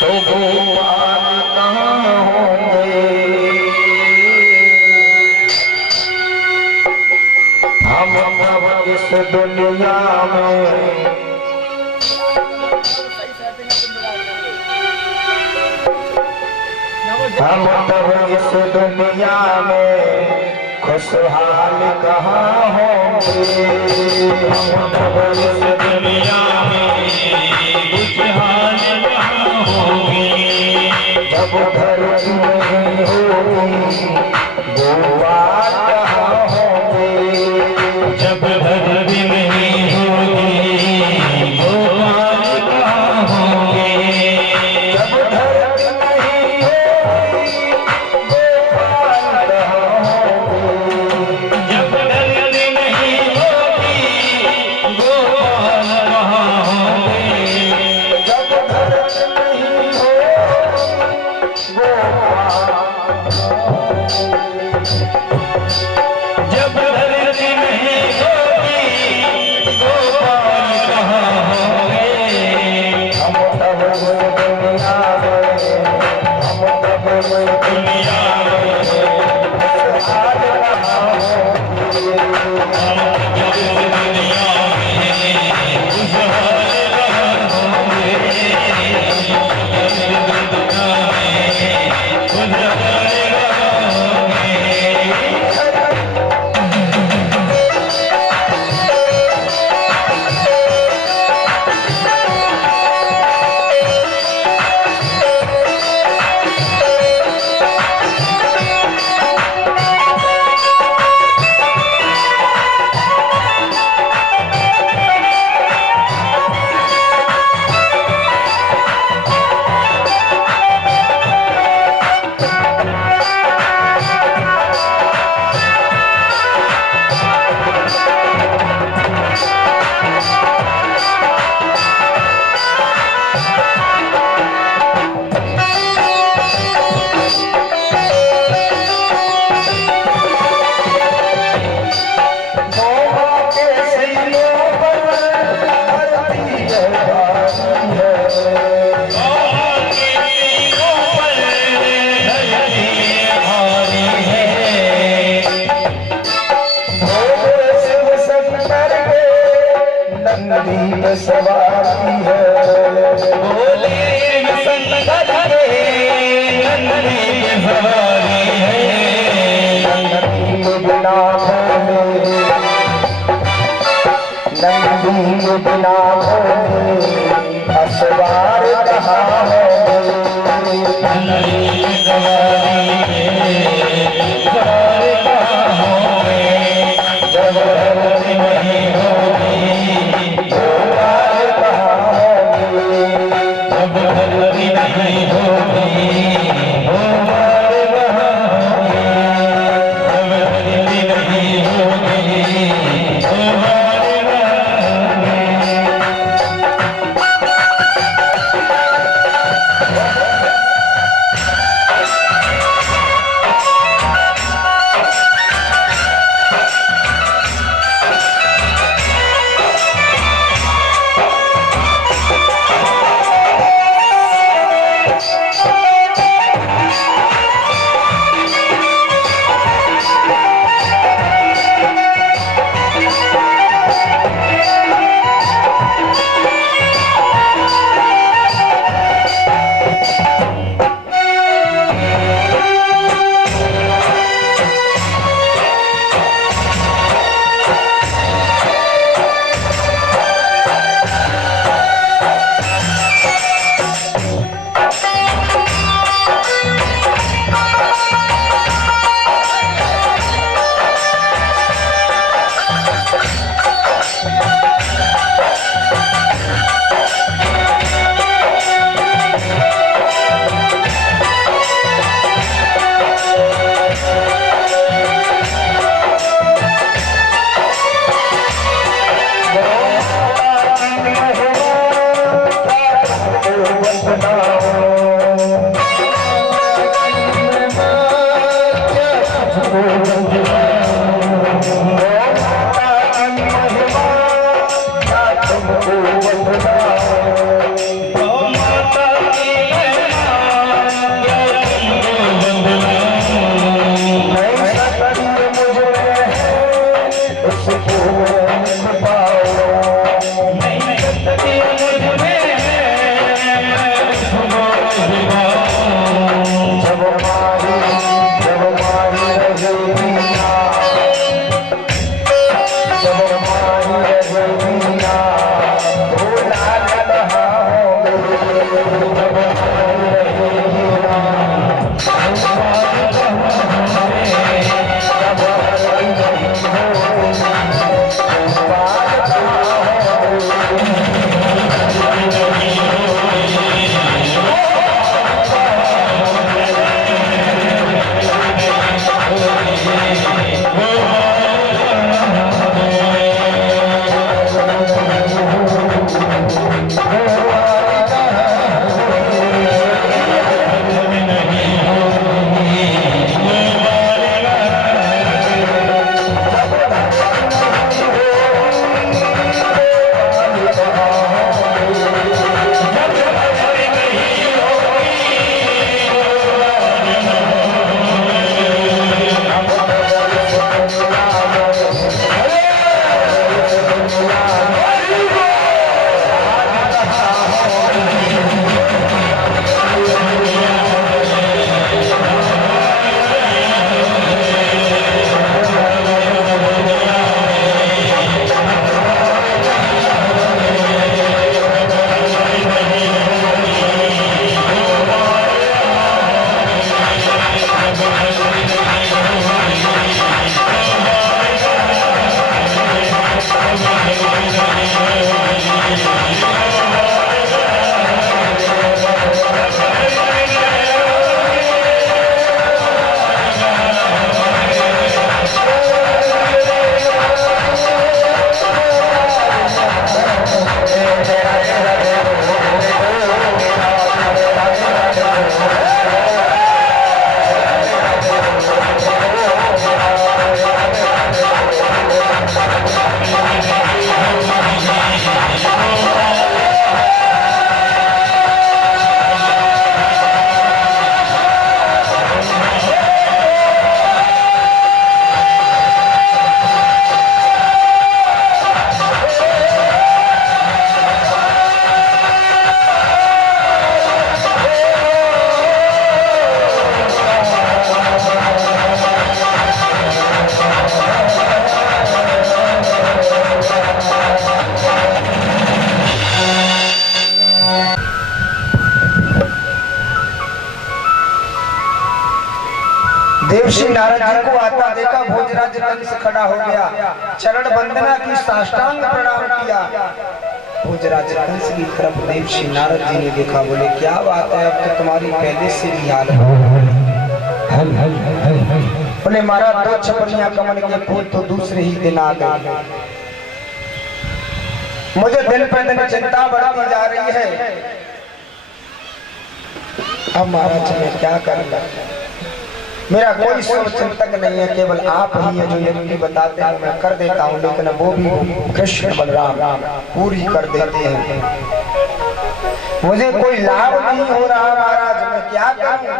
तो गोपाल कहाँ होंगे। हम अब इस दुनिया में हम तब इस दुनिया में खुशहाल कहाँ होंगे। हम तब इस दुनिया में खुशहाल कहाँ होंगे। जब धरती नहीं होगी गोपाल कहाँ होंगे। जब धरती नहीं होगी गोपाल कहाँ होंगे। जब धरती नहीं होगी गोपाल कहाँ होंगे। जब धरती नहीं होगी गोपाल कहाँ होंगे। जब धरती नहीं होगी जब धरती नहीं होगी गोपाल कहाँ होंगे। हम तब दुनिया में हम तब दुनिया में खुशहाल कहाँ होंगे। हम तब दुनिया में खुशहाल कहाँ होंगे। नंदी सवारी है बोले संकट नंदी सवारी है। नंदी बिना भोले नंदी बिना भोले असवार कहाँ होंगे। नंदी सवारी सवार कहाँ होंगे। जब धरती नहीं होगी गोपाल कहाँ होंगे। जब धरती नहीं होगी गोपाल कहाँ होंगे। जब धरती नहीं होगी गोपाल कहाँ माता की देवर्षि नारद जी को आता देखा, भोजराज कंस खड़ा हो गया, चरण वंदना की, साष्टांग प्रणाम किया। भोजराज कंस की तरफ देवर्षि नारद जी ने देखा, बोले क्या बात है, अब तो तुम्हारी पहले से भी हालत। बोले महाराज दो छपरियां कमल के फूल तो दूसरे ही दिन आ गए, मुझे दिन पर दिन चिंता बढ़ती जा रही है, अब महाराज मैं क्या करूंगा, मेरा कोई शुभ चिंतक नहीं है, केवल आप ही है जो युक्ति बताते हैं, मैं कर देता हूँ, लेकिन वो भी कृष्ण बलराम पूरी कर देते हैं, मुझे कोई लाभ नहीं हो रहा महाराज, मैं क्या करूं।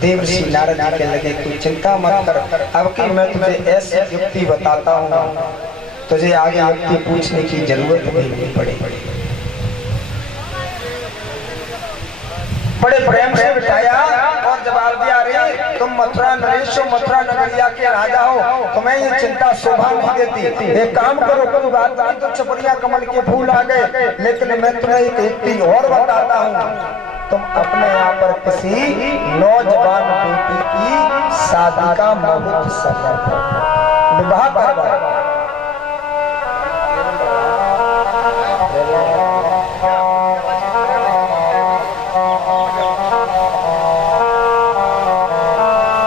देवर्षि नारद जी कहने लगे कोई चिंता मत कर, अब की मैं तुझे ऐसी युक्ति बताता हूँ, तुझे आगे युक्ति पूछने की जरूरत भी नहीं पड़ेगी। बड़े प्रेम से बिठाया और जवाब दिया, अरे तुम मथुरा नरेश हो, मथुरा नगरिया के राजा हो, तुम्हें ये चिंता शोभा नहीं देती, एक काम करो, कोई बात नहीं, तो छपरिया कमल के फूल आ गए, लेकिन मैं तुम्हें एक युक्ति और बताता हूँ, तुम अपने यहाँ पर किसी नौजवान बेटी की शादी का मुहूर्त समय विवाह करवाओ।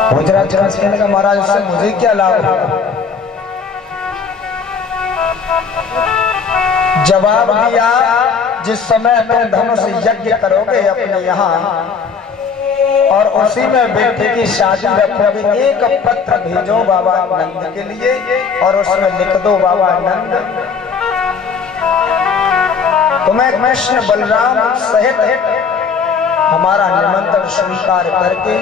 भोजराज कंस कहने का, महाराज इससे मुझे क्या लाभ होगा। जवाब दिया, जिस समय तुम धनुष यज्ञ करोगे अपने यहाँ और उसी में बेटे की शादी रखोगे, एक पत्र भेजो बाबा नंद के लिए और उसमें लिख दो, बाबा नंद तुम्हें कृष्ण बलराम सहित हमारा निमंत्रण स्वीकार करके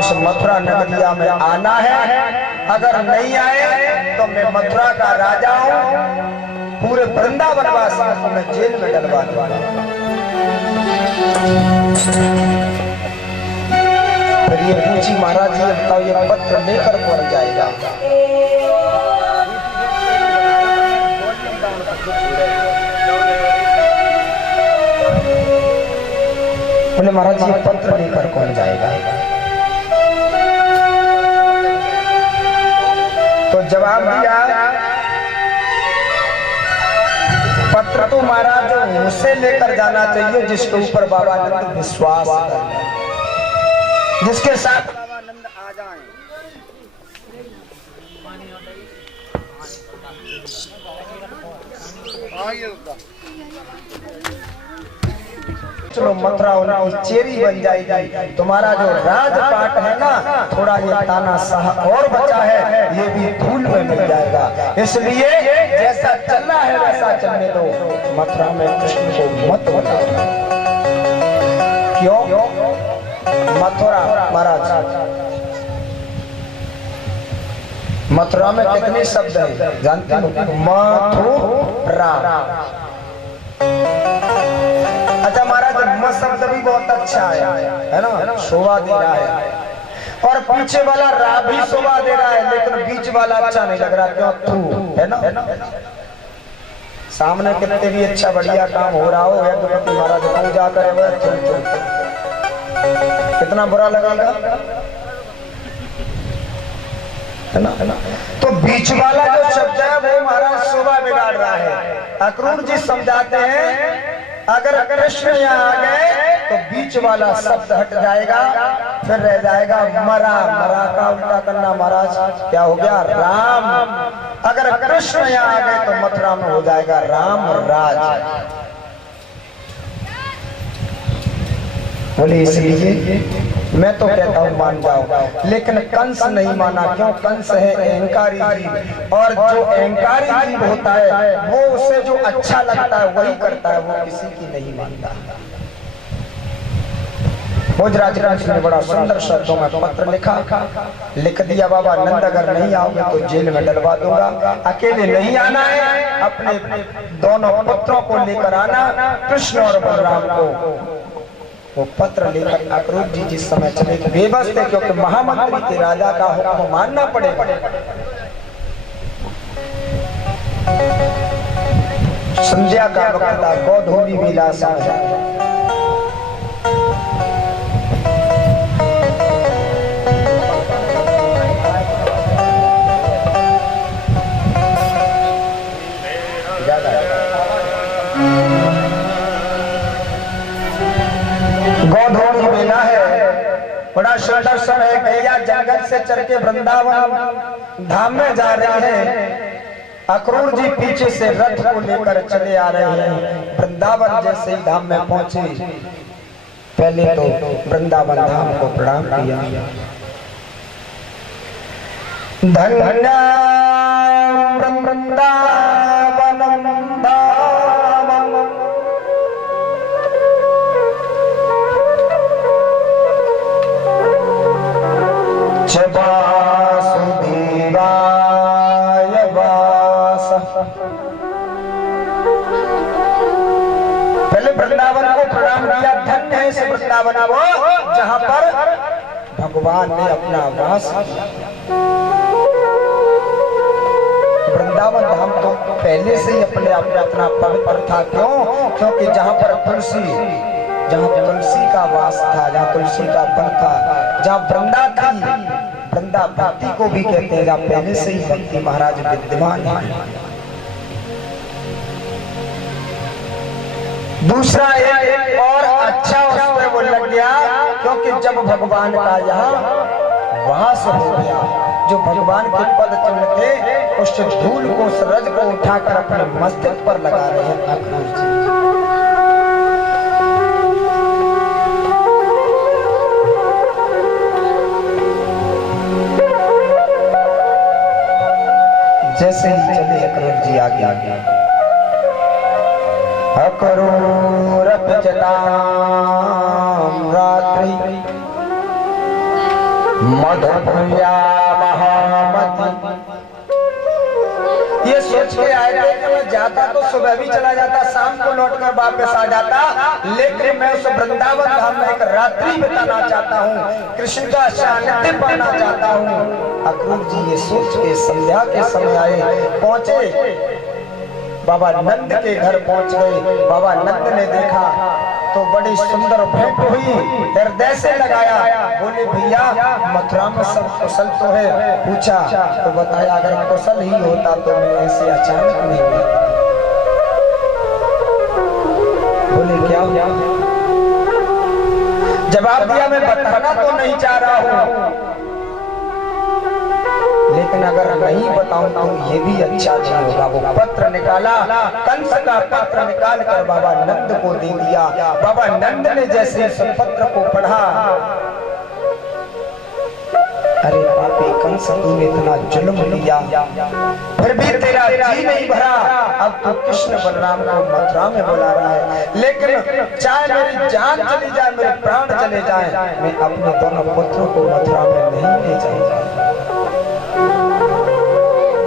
इस मथुरा नगरिया में आना है, अगर नहीं आए तो मैं मथुरा का राजा हूँ, पूरे वृंदावन वासियों को मैं जेल में डलवा दूंगा। फिर ये पूछी, महाराज जी बताओ ये पत्र लेकर कौन जाएगा। बोले महाराज जी पत्र लेकर कौन जाएगा। तो जवाब दिया, पत्र तो महाराज उसे लेकर जाना चाहिए जिसके ऊपर बाबा नंद विश्वास करना, जिसके साथ बाबा नंद आ जाएं। चलो मथुरा उनकी चेरी बन जाएगी, तुम्हारा जो राजपाट है ना, थोड़ा ये तानाशाह और बचा है, ये भी धूल में मिल जाएगा, इसलिए जैसा चलना है वैसा चलने दो, मथुरा में कृष्ण को मत बताओ। क्यों? मथुरा महाराज, मथुरा में कितने शब्द हैं जानते हो? मथुरा। अच्छा महाराज, म शब्द भी बहुत अच्छा है ना, शोभा दे रहा है, और पीछे वाला रा भी शोभा दे रहा है, लेकिन बीच वाला अच्छा नहीं लग रहा, क्यों? थू है ना। सामने कितने भी अच्छा बढ़िया काम हो रहा हो, यज्ञपति महाराज पूजा करे हुए कितना बुरा लगेगा, है ना। तो बीच वाला जो शब्द है वो महाराज शोभा बिगाड़ रहा है। अक्रूर जी समझाते हैं, अगर कृष्ण यहाँ आ गए तो बीच वाला शब्द हट जाएगा, फिर रह जाएगा मरा। मरा का उल्टा करना महाराज क्या हो गया? राम। अगर कृष्ण यहाँ आ गए तो मथुरा में हो जाएगा राम राज। बोले इसलिए मैं तो कहता हूँ मान जाओ, लेकिन कंस नहीं माना। क्यों? कंस है अहंकारी जीव, और जो अहंकारी जीव होता है वो उसे जो अच्छा लगता है वही करता है, वो किसी की नहीं मानता। भोजराज कंस ने बड़ा सुंदर शब्दों में पत्र लिख दिया, बाबा नंद अगर नहीं आओगे तो जेल में डलवा दूंगा। अकेले नहीं आना है, अपने दोनों पुत्रों को लेकर आना, कृष्ण और बलराम को। वो पत्र लेकर अक्रूर जी जिस समय चले बेबस थे, क्योंकि महामंत्री के राजा का हुक्म मानना पड़ेगा। संध्या का वक्त था, गोधूली विलासा बड़ा सुंदर समय गैया जंगल से चल के वृंदावन धाम में जा रहे हैं। अक्रूर जी पीछे से रथ को लेकर चले आ रहे हैं। वृंदावन जैसे ही धाम में पहुंचे, पहले तो वृंदावन धाम को प्रणाम किया। धन्य वृंदावन धाम वासुदेवाय वास। पहले वृंदावन को प्रणाम किया। धन्य है इस वृंदावन वो जहां पर भगवान ने अपना वास किया। वृंदावन धाम तो पहले से ही अपने आप में अपना पवित्र था। क्यों? क्योंकि जहां पर तुलसी का वास था, जहाँ तुलसी का वन था, जहाँ वृंदा थी, वृंदा भक्ति को भी कहते हैं, जहाँ पहले से ही भक्ति महाराज विद्यमान है। दूसरा एक और अच्छा उसमें वो लग गया, क्योंकि जब भगवान का यहाँ वास हो गया, जो भगवान के पद चिन्ह थे उस धूल को, उस रज को उठाकर अपने मस्तक पर लगा रहे हैं अक्रूर जी। जैसे ही चले अक्रूर जी आगे अक्रूर रात्रि मधुप्रिया महामती। ये सोच के आए थे कि मैं जाता तो सुबह भी चला जाता, शाम को लौटकर वापस आ जाता, लेकिन मैं उस वृंदावन धाम में एक रात्रि बिताना चाहता हूँ, कृष्ण का सानिध्य पाना चाहता हूँ। अक्रूर जी ये सोच के संध्या के समय आए, पहुंचे, बाबा नंद के घर पहुंच गए। बाबा नंद ने देखा तो बड़ी सुंदर भेंट हुई, हृदय से लगाया, बोले भैया मथुरा में सब कुशल तो है? पूछा तो बताया अगर कुशल ही होता तो मैं ऐसे अचानक नहीं हुआ। बोले क्या हुआ? जवाब दिया मैं बताना तो नहीं चाह रहा हूँ, लेकिन अगर नहीं बताऊं तो ये भी अच्छा नहीं होगा। वो पत्र निकाला, कंस का पत्र निकाल कर बाबा नंद को दे दिया। बाबा नंद ने जैसे इस पत्र को पढ़ा, अरे पापी कंस तूने इतना जुल्म किया, फिर भी तेरा जी नहीं भरा। अब तो कृष्ण बलराम को मथुरा में बुला रहा है, लेकिन चाहे मेरी जान चली जाए, मेरे प्राण चले जाए, मैं अपने दोनों पुत्रों को मथुरा में नहीं ले जाऊंगा।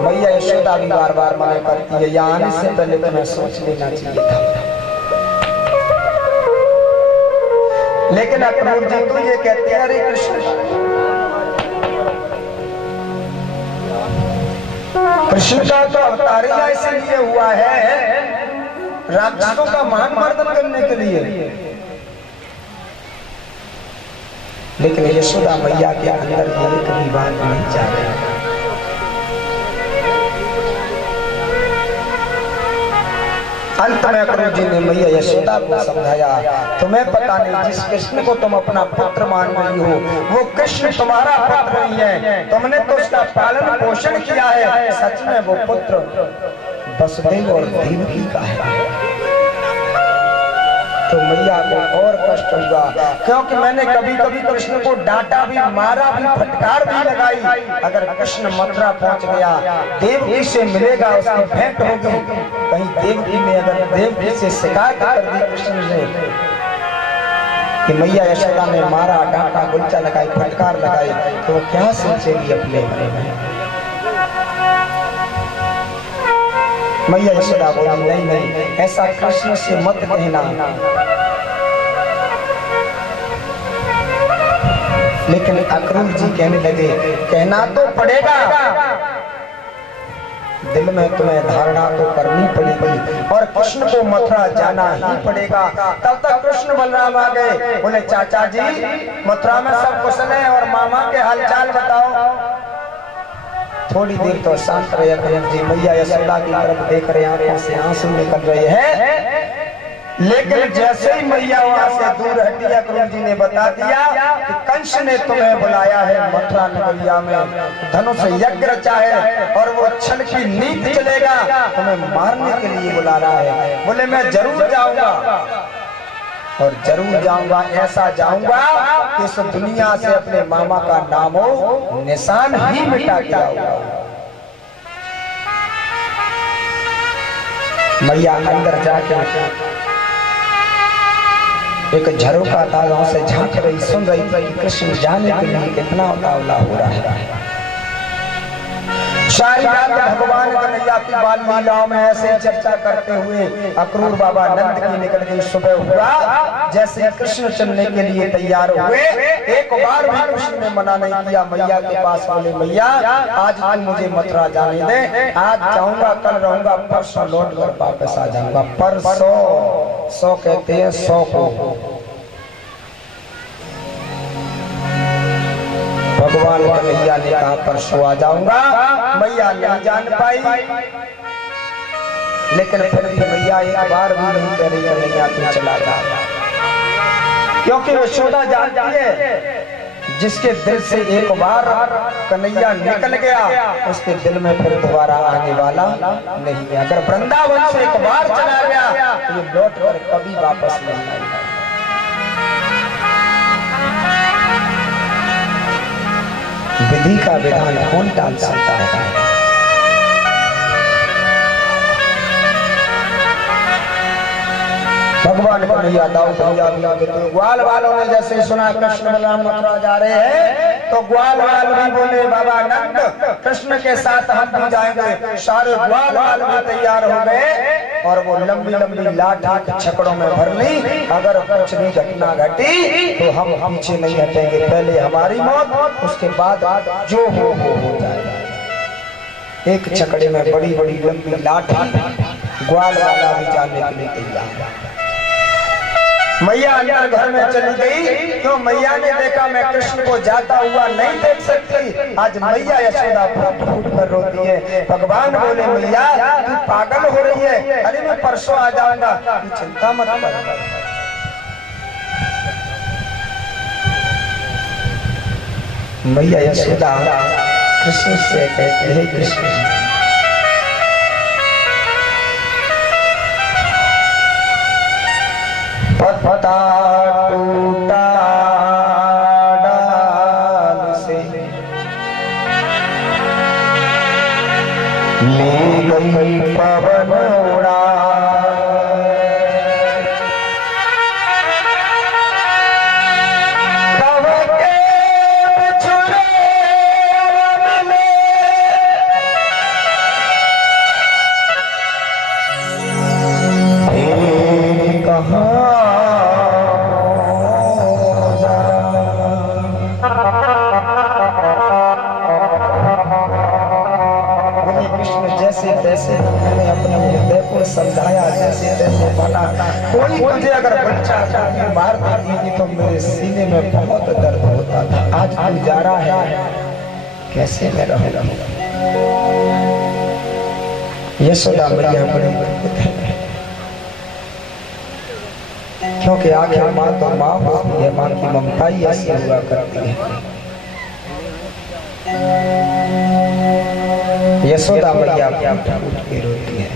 मैया यशोदा भी बार बार मना करती है, यहाँ आने से पहले तुम्हें सोच लेना चाहिए था। लेकिन अक्रूर जी तो ये कहते हैं अरे कृष्ण का तो अवतार ही इसलिए हुआ है राक्षसों का मान मर्दन करने के लिए, लेकिन यशोदा मैया के अंदर ये कभी बात नहीं जा रही। अंत में अक्रूर जी ने मैया यशोदा को समझाया, तुम्हें पता नहीं जिस कृष्ण को तुम अपना पुत्र मान रही हो वो कृष्ण तुम्हारा पुत्र नहीं है, तुमने तो उसका पालन पोषण किया है, सच में वो पुत्र वसुदेव और देवकी का है। तो मैया को और कष्ट हुआ, क्योंकि मैंने कभी कभी कृष्ण को डांटा भी, मारा भी, फटकार भी लगाई। अगर कृष्ण मथुरा पहुंच गया, देवकी से मिलेगा, उसकी भेंट होगी, कहीं देवकी ने अगर देवकी से शिकायत कर दी कृष्ण ने कि मैया यशोदा ने मारा, डांटा, गुलचा लगाई, फटकार लगाई, तो क्या सोचेगी अपने मन में? मैया यशोदा बोली नहीं नहीं, ऐसा कृष्ण से मत कहना। लेकिन अक्रूर जी कहने लगे कहना तो पड़ेगा, दिल में तुम्हें धारणा तो करनी पड़ेगी और कृष्ण को मथुरा जाना ही पड़ेगा। तब तक कृष्ण बलराम आ गए, बोले चाचा जी मथुरा में सब कुशल है और मामा के हालचाल बताओ। थोड़ी देर तो शांत रहे अक्रूर जी, मैया यशोदा की तरफ देख रहे, आंखों से आंसू निकल रहे हैं, लेकिन जैसे ही मैया वहां से दूर हटी, अकरूर जी ने बता दिया कि कंस ने तुम्हें बुलाया है मथुरा नगरिया में, धनुष यज्ञ रचा है और वो छल की नीति चलेगा, तुम्हें मारने के लिए बुला रहा है। बोले मैं जरूर जाऊंगा और जरूर जाऊंगा, ऐसा जाऊंगा कि इस दुनिया से अपने मामा का नामो निशान ही मिटा के आऊंगा। मैया अंदर जाके एक झरोखा था, वहां से झांक रही, सुन रही थी कृष्ण जाने के लिए कितना उतावला हो रहा है। सारी रात भगवान कन्हैया की बाल लीलाओं में ऐसे चर्चा करते हुए अक्रूर बाबा नंद की निकल गई। सुबह हुआ, जैसे कृष्ण चलने के लिए तैयार हुए, एक बार भी कृष्ण ने मना नहीं किया। मैया के पास बोले मैया आज तुम मुझे मथुरा जाने दे, आज जाऊंगा, कल रहूंगा, परसों लौट कर वापस आ जाऊंगा। परसों, सौ कहते हैं 100 को। भगवान कन्हैया ने कहा परसों आ जाऊंगा। मैया नहीं जान पाई, लेकिन फिर भी मैया एक बार भी नहीं कह रही कन्हैया तू चला जा, क्योंकि यशोदा जानती है जिसके दिल से एक बार कन्हैया निकल गया उसके दिल में फिर दोबारा आने वाला नहीं है। अगर वृंदावन से एक बार चला गया तो ये लौट कर कभी वापस नहीं आएगा। विधि का विधान कौन टाल सकता है? भगवान कन्हैया दाऊद भैया भी आगे, तो ग्वाल वालों ने जैसे सुना कृष्ण बलराम मथुरा जा रहे हैं, तो ग्वाल वाल भी बोले बाबा नंद कृष्ण के साथ हम भी जाएंगे। सारे ग्वाल वाल भी तैयार हो गए और वो लंबी लंबी लाठी छकड़ों में भर ली। अगर कुछ भी घटना घटी तो हम पीछे नहीं हटेंगे, पहले हमारी मौत, उसके बाद जो हो जाएगा। एक छकड़े में बड़ी बड़ी लंबी लाठी, ग्वाल वाला भी जाने के लिए तैयार। मैया अंदर घर में चली गई, क्यों? मैया ने देखा मैं कृष्ण को जाता हुआ नहीं देख सकती। आज मैया यशोदा फूट कर रोती है। भगवान बोले मैया तू पागल हो रही है, अरे मैं परसों आ जाऊंगा, तू चिंता मत कर। मैया यशोदा कृष्ण से कहती है कृष्ण पता टूटा डाल से ले गई पवन उड़ा, कब के बिछुड़े मिले, फिर कहाँ तैसे मैंने अपने हृदय को समझाया, जैसे तैसे बना। कोई तुझे अगर बच्चा मार देगी तो मेरे सीने में बहुत दर्द होता था। आज तू जा रहा है, कैसे मैं रहूंगा? यशोदा मैया बड़ी, क्योंकि आखिर माँ तो माँ होती है, माँ की ममता ही ऐसी हुआ करती है। यशोदा मैया फूट फूट के रोती है।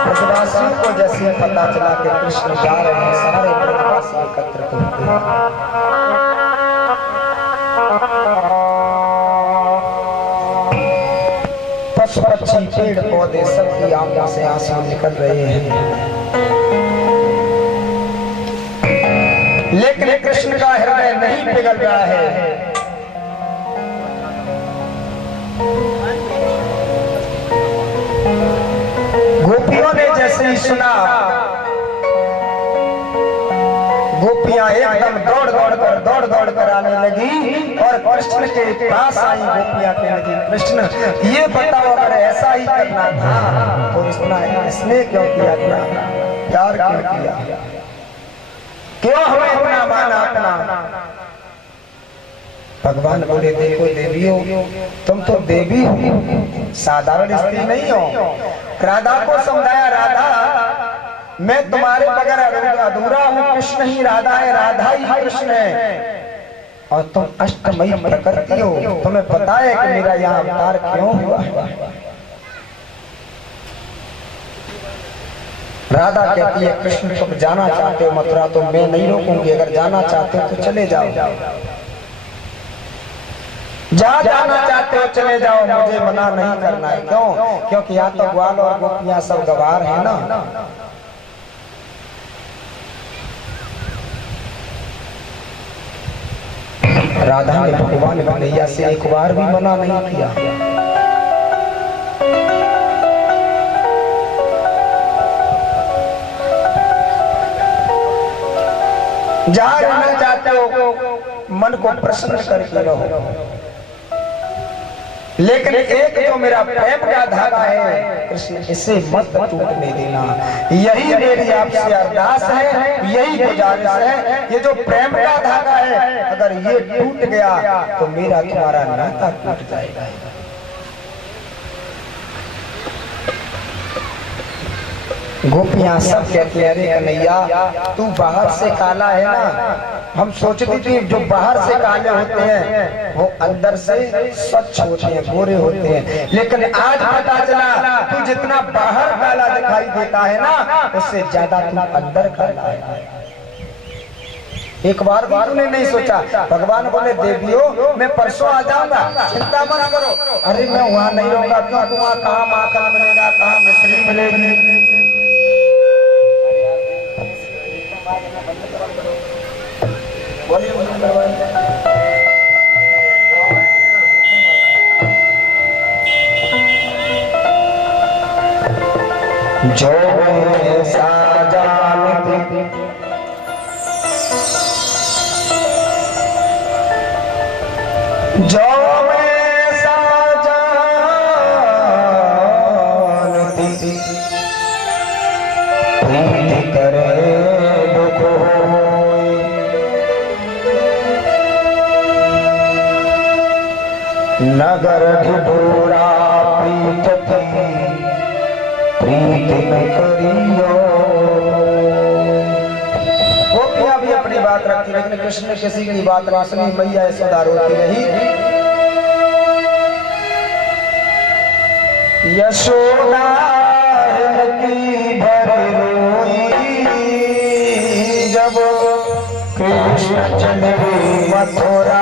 ब्रजवासियों को जैसे पता चला कि कृष्ण जा रहे हैं, सारे ब्रजवासी एकत्र होते हैं। पशु पक्षी पेड़ पौधे सबकी आंखों से आंसू निकल रहे हैं, लेकिन कृष्ण का हृदय नहीं पिघल रहा है। गोपियों ने जैसे ही सुना, गोपियां एकदम दौड़ दौड़ कर आने लगी और कृष्ण के पास आई। गोपियां कहने लगी, कृष्ण ये बताओ, अगर ऐसा ही करना था तो इसने क्यों किया, प्यार क्यों किया, क्यों हमें इतना माना अपना। भगवान बोले, देखो देवियों, तुम तो देवी हो, साधारण स्त्री नहीं हो। राधा को समझाया, राधा मैं तुम्हारे बगैर अधूरा हूँ, कृष्ण ही राधा है, राधा ही कृष्ण है, और तुम अष्टमयी प्रकृति हो, तुम्हें पता है कि मेरा यहाँ अवतार क्यों हुआ। राधा कहती है, कृष्ण तुम जाना चाहते हो मथुरा तो मैं नहीं रोकूंगी, अगर जाना चाहते हो तो चले जाओ, जहाँ जाना चाहते हो चले जाओ, मुझे मना नहीं करना है। क्यों? क्योंकि यहाँ तो ग्वाल और गोपियां सब गवार है ना। राधा ने भगवान कन्हैया से एक बार भी मना नहीं किया। जहाँ रहना चाहते हो मन को प्रसन्न करके रहो, लेकिन एक जो मेरा प्रेम का धागा है कृष्ण, इसे मत टूटने देना। यही मेरी आपसे अरदास है, यही गुजारिश है। ये जो प्रेम का धागा है, अगर ये टूट गया तो मेरा तुम्हारा नाता टूट जाएगा। गोपियां सब कहती है, अरे कन्हैया तू बाहर से काला है ना। हम सोचती थी जो बाहर से काले होते हैं वो अंदर से स्वच्छ होते हैं, गोरे होते हैं, लेकिन आज पता चला तू जितना बाहर काला दिखाई देता है ना, उससे ज्यादा तू अंदर काला है। एक बार तूने नहीं सोचा। भगवान बोले, देवियों मैं परसों आ जाऊंगा, चिंता मत करो। अरे मैं वहाँ नहीं रहूंगा, क्यों? वहाँ कहाँ माखन मिलेगा, कहाँ मछली मिलेगी। जो ऐसा जानती जो ऐसा जानती प्रीति करे दुख होए, नगर ढिढोरा प्रीत थी प्रीति न करियो। गोपियां भी अपनी बात रखती, लेकिन कृष्ण ने किसी की बात नहीं सुनी। मैया यशोदा रोती रही। यशोदा की भर रोई, जब कृष्ण चले मथुरा।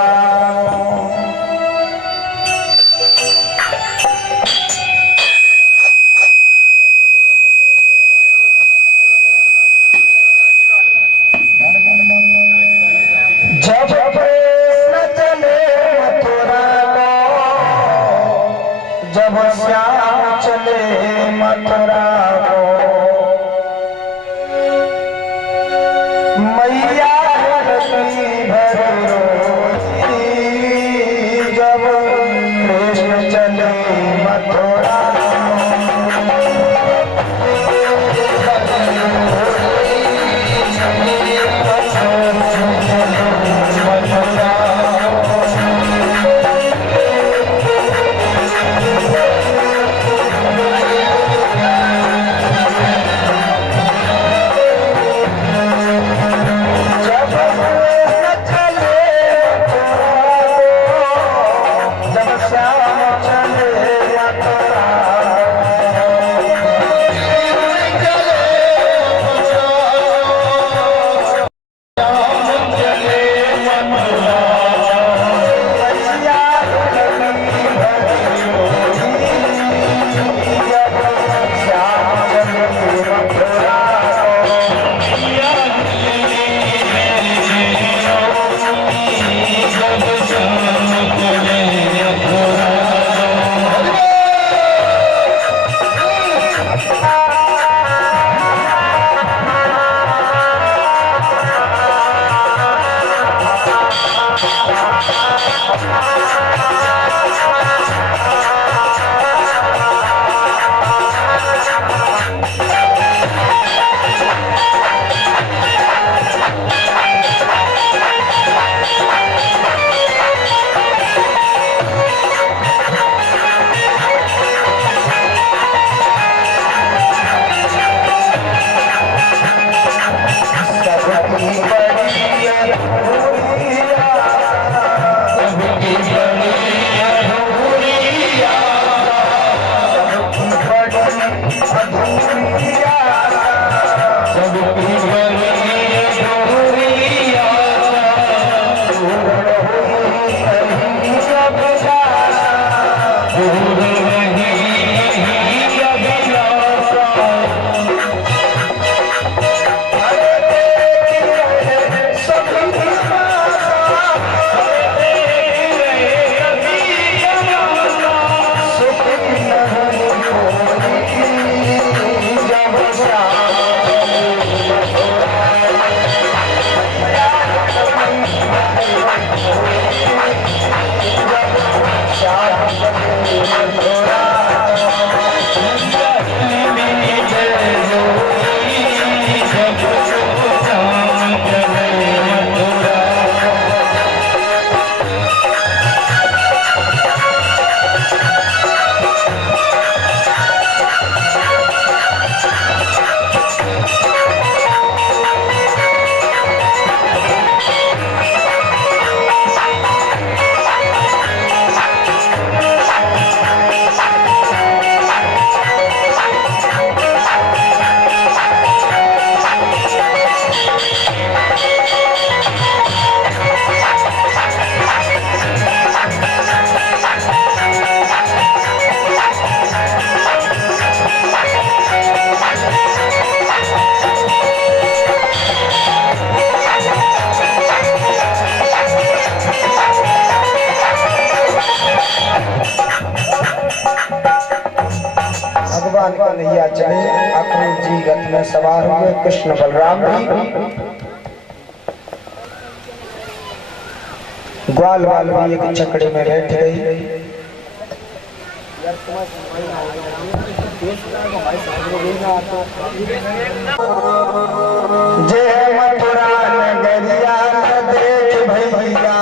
श्याम चले मथुरा को, मैया भर रोई, जब कृष्ण चले मथुरा। भगवान कन्हैया चले, अक्रूर जी रथ में सवार हुए, कृष्ण बलराम भी, ग्वाल वाल भी एक चक्र में बैठ गई। जय मथुरा नगरिया देख भैया,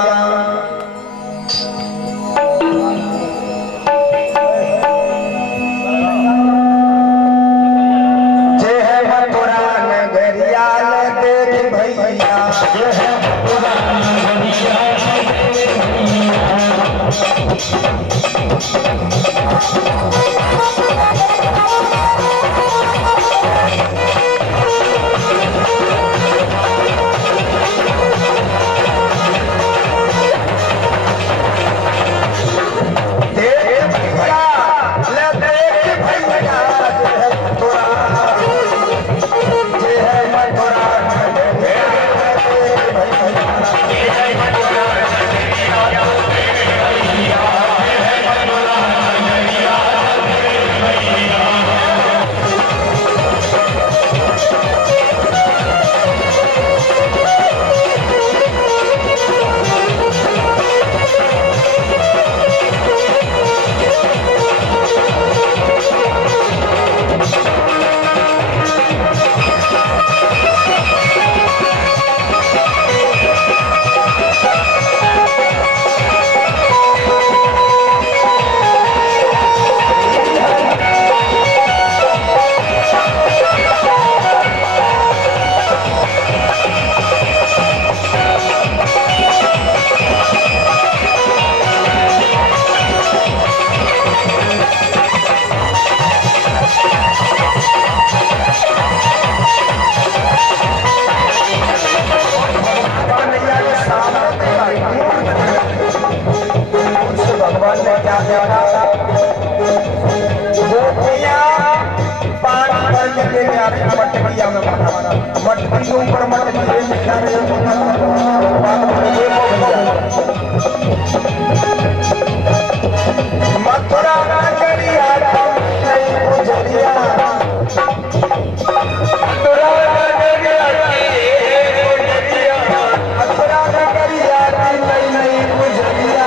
जय मथुरा नगरिया देख भैया, जय मथुरा नगरिया मटकी ऊपर मथुरा नगरिया गुजरिया, मथुरा नगरिया नई नई गुजरिया,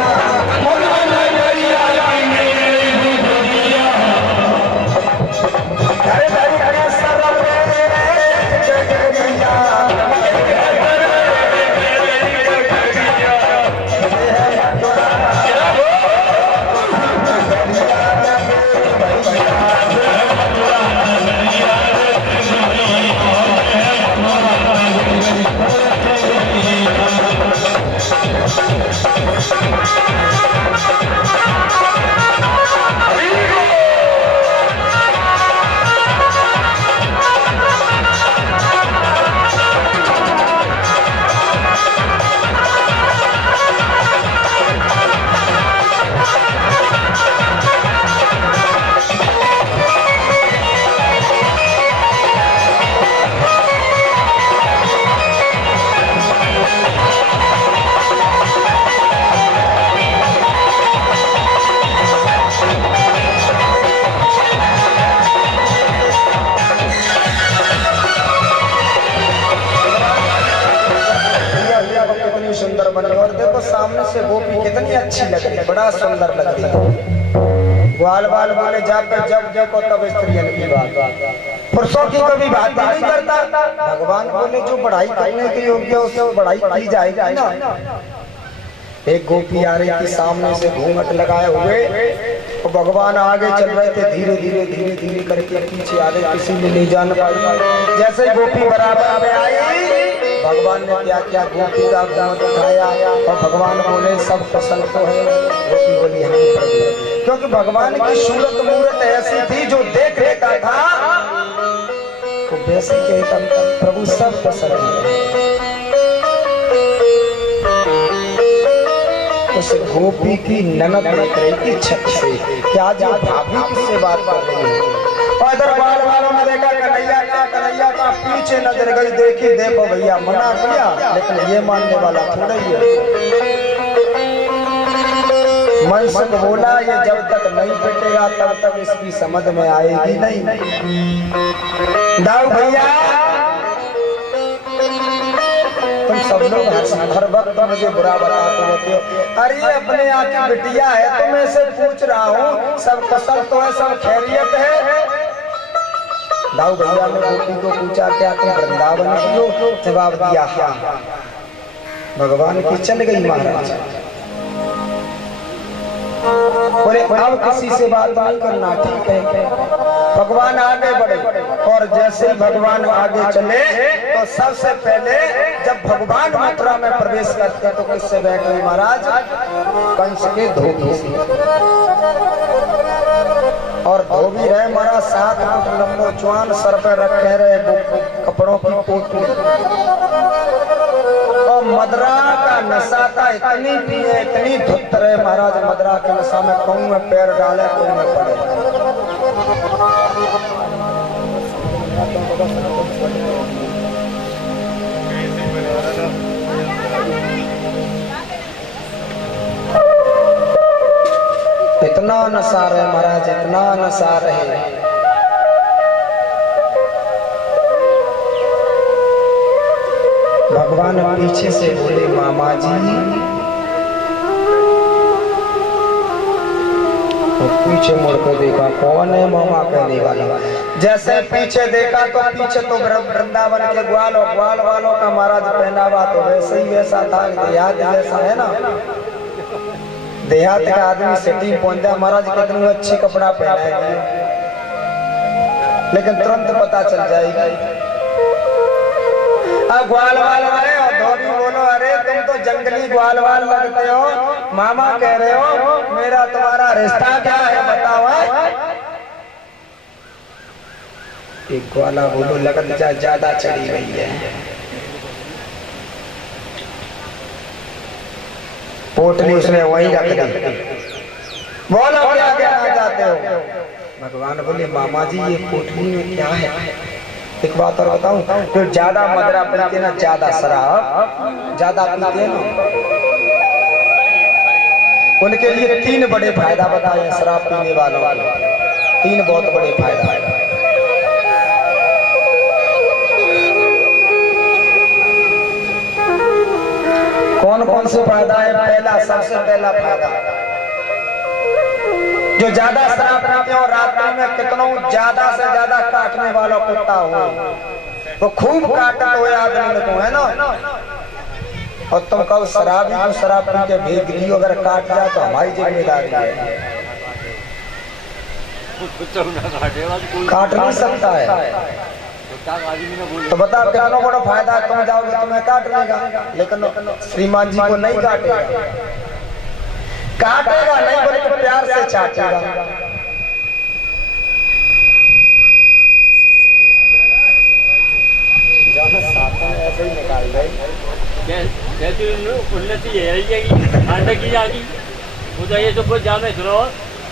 सुंदर बनी। और देखो सामने से गोपी कितनी अच्छी लग रही है, बड़ा सुंदर लग रही है। ग्वाल बाल बोले जब देखो तब स्त्रियों की बात, पुरुषों की कभी बात भी नहीं करता। भगवान बोले जो बढ़ाई करने के योग्य उसे बढ़ाई की जाएगी ना। एक गोपी आ रही थी सामने से घूंघट लगाए हुए, तो भगवान आगे चल रहे थे, धीरे धीरे धीरे धीरे करके पीछे आ गए, किसी ने नहीं जान पाई। जैसे गोपी बराबर में आई, भगवान ने क्या क्या गोपी का घूंघट उठाया, और भगवान बोले सब फसल तो है। गोपी बोली हमें प्रभु, क्योंकि भगवान की सूरत मूरत ऐसी थी जो देख लेता था तो वैसे कहता प्रभु सब फसल है। उस गोपी की ननद देख रही थी छत से, क्या जो भाभी किससे बात कर रही है। और इधर बाल वालों ने देखा कन्हैया का पीछे नजर गई, देखी देखो भैया मना किया, लेकिन ये मानने वाला थोड़ा ही है। मनसुख बोला ये जब तक नहीं पिटेगा तब तक इसकी समझ में आएगी नहीं। दाऊ भैया तुम सब लोग हर वक्त मुझे बुरा बताते रहते हो। अरे ये अपने यहाँ की बिटिया है तो मैं इसे पूछ रहा हूँ सब कुशल तो है, सब खैरियत है। दाऊ भैया ने गोपी को पूछा क्या तुम वृंदावन की हो? जवाब दिया हाँ। भगवान की चल गई महाराज। बोले अब किसी से बात नहीं करना, ठीक है। भगवान आगे बढ़े और जैसे ही भगवान आगे चले तो सबसे पहले जब भगवान मथुरा में प्रवेश करते तो किससे बैठे महाराज? कंस के धोबी से। और धोबी रहे महाराज 7 फुट लंबो जवान, सर पे रखे रहे कपड़ों की पोटली और मदरा का नशा था। इतनी पिए इतनी धुत रहे महाराज मदरा के नशा में कहूँ में पैर डाले कहूँ में पड़े। इतना नशा रहे महाराज, इतना नशा रहे। भगवान पीछे से बोले मामा जी, और पीछे मुड़कर देखा कौन है मामा कहने वाला। जैसे पीछे देखा तो पीछे तो वृंदावन के ग्वाल और ग्वाल वालों का महाराज पहनावा तो वैसे ही वैसा था। देहात जैसा है ना, देहात का आदमी सिटी पहुंचा महाराज कितनी अच्छी कपड़ा पहनाएगी लेकिन तुरंत पता चल जाएगी। अब ग्वाल वाल आए और धोबी बोलो अरे तुम तो जंगली ग्वाल वाल लगते हो, मामा कह रहे हो, मेरा तुम्हारा रिश्ता क्या है बताओ। एक ग्वाला बोलो लगन ज्यादा चढ़ी गई है, पोटली उसने वहीं रख दी। बोलो क्या कहना चाहते हो? भगवान बोले मामा जी ये पोटली में क्या है? एक बात और बताऊं, जो ज्यादा मदरा पीते ना, ज्यादा शराब ज्यादा पीते ना, उनके लिए 3 बड़े फायदा बताए शराब पीने वालों को। 3 बहुत बड़े फायदा। कौन कौन से फायदा है? पहला, सबसे पहला फायदा, जो ज्यादा शराब पीते हो रात्रि में कितनों ज्यादा से ज्यादा काटने वाला कुत्ता हो वो खूब काटा हुए आदमी को है ना, और तुम कहो शराबी को शराब पी के भेज दियो, अगर काट जाए तो हमारी जिम्मेदारी है। काट नहीं सकता है तो बता कितना बड़ा फायदा। तुम जाओगे तुम्हें काट लेगा, लेकिन श्रीमान जी को नहीं काटेगा। काटेगा नहीं बल्कि प्यार से चाटेगा। ऐसे ही निकाल गए। उन्नति है ठंड की जाएगी। वो तो ये सब जाने सुनो,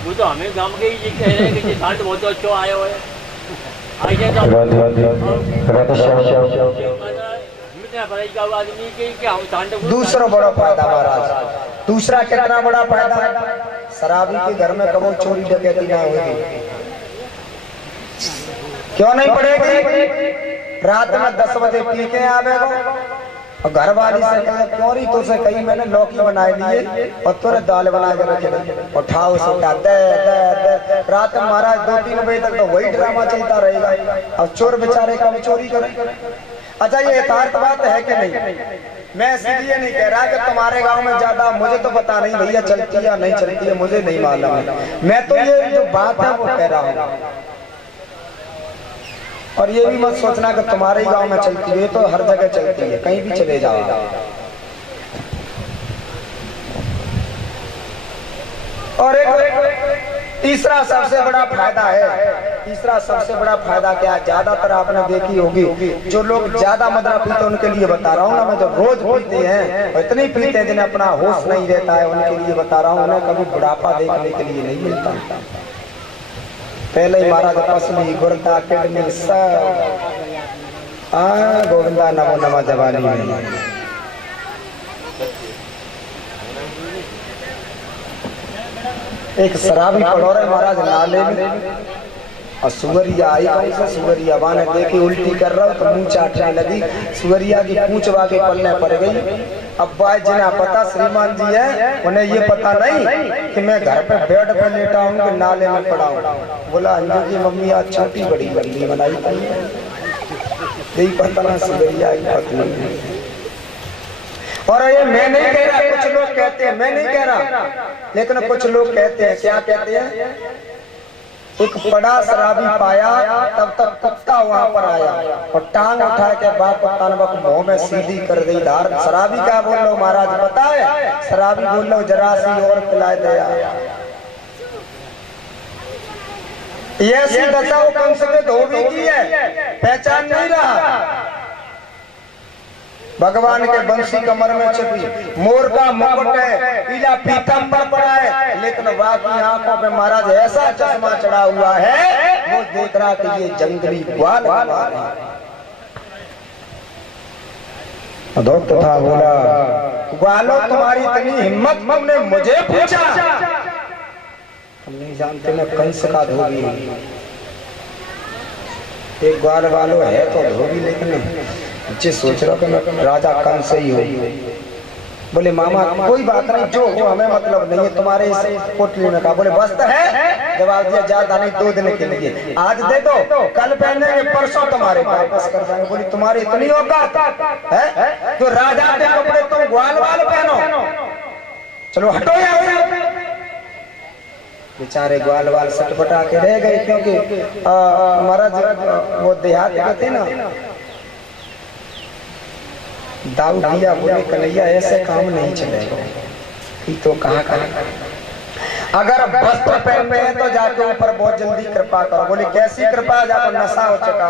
वो तो हमें गांव के ये कह रहे हैं कि ठंड बहुत अच्छा आया हुआ है। दूसरा बड़ा फायदा महाराज, दूसरा कितना बड़ा फायदा? शराबी के घर में कबो चोरी डकैती ना होगी। क्यों नहीं पड़ेगी? रात में 10 बजे पी के आवेगा और घर वाली से कहे क्यों रही, तो से कही मैंने लौकी बनाए लिए और तुरंत दाल बना के रखे उठाओ से उठा दे दे दे। रात में महाराज 2-3 बजे तक तो वही ड्रामा चलता रहेगा। अब चोर बेचारे कब चोरी करें? अच्छा ये यथार्थ बात है कि नहीं? मैं इसलिए नहीं कह रहा कि तुम्हारे गांव में ज्यादा, मुझे तो पता नहीं भैया चलती है या नहीं चलती है, मुझे नहीं मालूम है। मैं तो ये जो बात है वो कह रहा हूँ। और ये भी मत सोचना कि तुम्हारे ही गांव में चलती है, तो हर जगह चलती है, कहीं भी चले जाओ। और एक तीसरा सबसे बड़ा फायदा है। तीसरा सबसे बड़ा फायदा क्या है? ज्यादातर आपने देखी होगी जो लोग ज्यादा मदरा पीते उनके लिए बता रहा हूँ ना मैं, जो रोज पीते हैं और इतनी पीते हैं जिन्हें अपना होश नहीं रहता है, उनके लिए बता रहा हूँ। उन्हें कभी बुढ़ापा देखने के लिए नहीं मिलता। पहले ही महाराज पसली गुर्दा किडनी सब गोविंदा नमो नमः जवानी में। एक शराबी पड़ोरे महाराज नाले में और सुअरिया आई, कौन सा सुअरिया बाने देखी उल्टी कर रहा तो मुंह चाटने लगी, सुअरिया की पूंछ वाके पलने पड़ गई। अब भाई जिन्हें पता श्रीमान जी है उन्हें ये पता नहीं कि मैं घर पे बेड पे लेटा हूँ कि नाले में पड़ा हूँ। बोला अंजू की मम्मी आज छोटी बड़ी लंबी बनाई पाई, यही पता ना सुअरिया की पत्नी। और ये मैं नहीं कह रहा, कुछ लोग कहते हैं, मैं नहीं कह रहा, लेकिन कुछ लोग कहते हैं, क्या कहते हैं, एक बड़ा शराबी पाया तब तक कुत्ता वहां पर आया और टांग उठा के बाप कानबक मुंह में सीधी कर दी धार। शराबी क्या बोल लो महाराज पता है, शराबी बोल लो जरा सी और पिला दे। ये ऐसी दशा वो कम से धोबी की है, पहचान नहीं रहा। भगवान के बंसी कमर में छिपी, मोर का मुकुट है, पीला पीतांबर पड़ा है, लेकिन बाकी आंखों पे महाराज ऐसा चश्मा चढ़ा हुआ है, वो देख रहा कि ये जंगली ग्वाल है। अधोक्त था, बोला ग्वालो तुम्हारी इतनी हिम्मत, तुमने मुझे पूछा? हम नहीं जानते मैं कंस का धोबी हूँ। एक ग्वाल वालो है तो धोबी, लेकिन मुझे सोच रहा कि मैं राजा कंस ही हूँ। बोले मामा कोई बात नहीं, जो हो हमें मतलब नहीं है तुम्हारे इस पोटली में। कहा बोले वस्त्र है? जवाब दिया ज्यादा नहीं, 2 दिन के लिए, आज दे दो, कल पहनेंगे, परसों तुम्हारे वापस कर देंगे। बोली तुम्हारी इतनी औकात है तो राजा के कपड़े तुम ग्वाल वाल पहनो, चलो हटो यहाँ। बेचारे ग्वाल वाल सटपटा के रह गए, क्योंकि महाराज वो देहात के थे ना, दाऊद दिया, बोले कन्हैया ऐसे काम नहीं चलेगा। तो कहाँ अगर वस्त्र पहनते हैं तो जाके ऊपर बहुत जल्दी कृपा करो। बोले कैसी कृपा? जाकर नशा हो चुका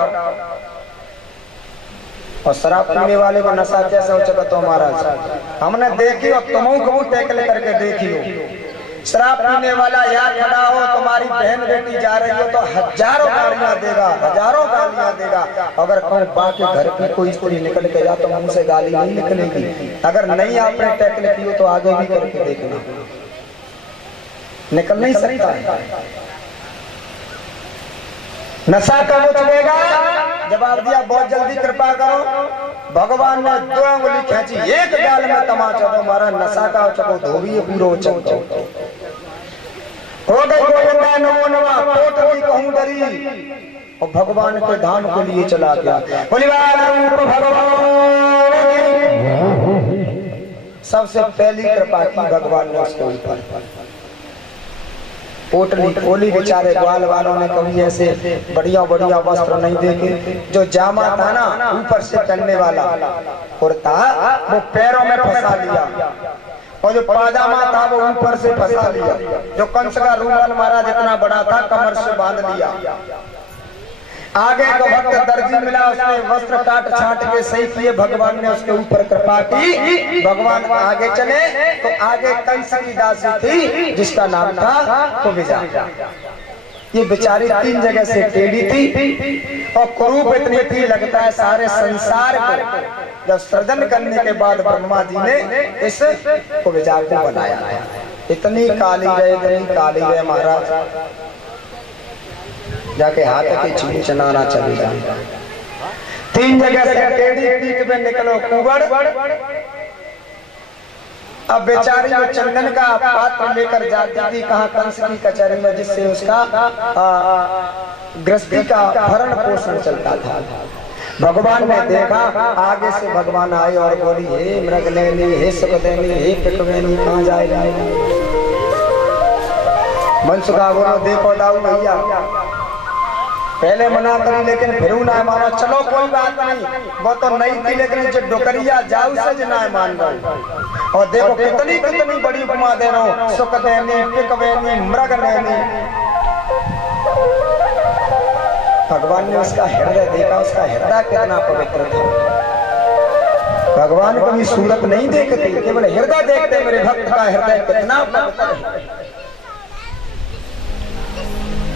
और शराब पीने वाले को नशा कैसे हो चुका? तो महाराज हमने देखी और तुम को टैकल करके देखी हो। शराब पीने वाला यहाँ खड़ा हो, तुम्हारी बहन बेटी जा रही हो तो हजारों गालियां देगा, हजारों गालियां देगा। अगर कहूँ बाकी घर की कोई स्त्री निकल के जा तो मुंह से गाली नहीं निकलेगी। अगर नहीं आपने टैकल की हो तो आगे भी करके देखना, निकल नहीं सकता है। नशा कब उतरेगा? जवाब दिया बहुत जल्दी कृपा करो। भगवान ने 2 उंगली खींची, एक गाल में तमाचा दो, हमारा नशा का चको धोबी पूरा चमको हो गई। गोविंदा नमो नमः, पोटली कहूं डरी और भगवान के धाम को लिए चला गया। सबसे पहली कृपा की भगवान ने उसके ऊपर। पोटली खोली, बेचारे ग्वाल वालों ने कभी ऐसे बढ़िया बढ़िया वस्त्र नहीं देखे। जो जामा था ना ऊपर से पहनने वाला कुर्ता, वो पैरों में फंसा लिया, और जो पाजामा था वो ऊपर से फंसा लिया। जो कंस का रूमाल महाराज इतना बड़ा था, कमर से बांध लिया। आगे का भक्त दर्जी मिला, उसने वस्त्र काट छाट के सही किए। भगवान ने उसके ऊपर कृपा की। भगवान आगे चले तो आगे कंस की दासी थी जिसका नाम था कुब्जा। ये बेचारी 3 जगह से टेढ़ी थी और कुरूप इतनी थी, लगता है सारे संसार को जब सृजन करने के बाद ब्रह्मा जी ने इस कुब्जा को बनाया। इतनी काली रहे, इतनी काली रहे महाराज, जाके हाथ के चूड़ी चनाना चले जाए। 3 जगह से टेढ़ी पीठ में निकलो कुबड़। अब बेचारी वो चंदन का पात्र लेकर जाती थी कहाँ? कंस की कचहरी में, जिससे उसका गृहस्थी का भरण पोषण चलता था। भगवान ने देखा, आगे से भगवान आए और बोली, हे मृगनयनी, हे सुखदेनी, हे पिकवेनी, कहाँ जाए? मनसुख बोलो देखो दाऊ भैया, पहले मना करी लेकिन फिर ना माना। चलो कोई बात नहीं, वो तो नहीं थी, लेकिन जो डोकरिया जाऊ से ना मान रहा। और देखो कितनी कितनी बड़ी उपमा दे रहा हूँ, सुखदेनी, पिकवेनी, मृगनयनी। भगवान ने उसका हृदय देखा, उसका हृदय कितना पवित्र था। भगवान कभी सूरत नहीं देखते, केवल हृदय देखते। मेरे भक्त का हृदय कितना पवित्र है।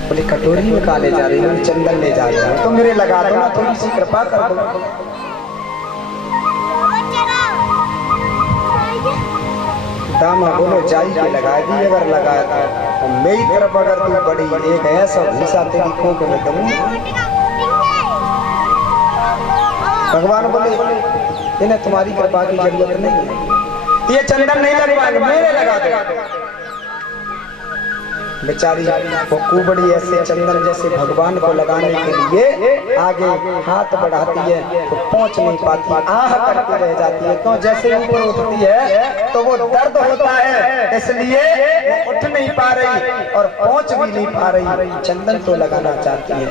बोले कटोरी में कहा ले जा रही हूँ? चंदन ले जा रही हूँ, तो मेरे लगा दो ना, थोड़ी सी कृपा कर दो। दामा बोलो जाई के लगा दी, अगर लगाया था और मेरी तरफ अगर तू बड़ी एक ऐसा भूसा तेरी खोक में दूं। भगवान बोले इन्हें तुम्हारी कृपा की जरूरत नहीं है, ये चंदन नहीं लगवाएंगे, मेरे लगा दो। बेचारी वो कुबड़ी ऐसे चंदन जैसे भगवान को लगाने के लिए आगे हाथ बढ़ाती है तो पहुंच नहीं पाती, आह करके रह जाती है। तो जैसे ऊपर उठती है तो वो दर्द होता है, इसलिए वो उठ नहीं पा रही और पहुंच भी नहीं पा रही। चंदन तो लगाना चाहती है।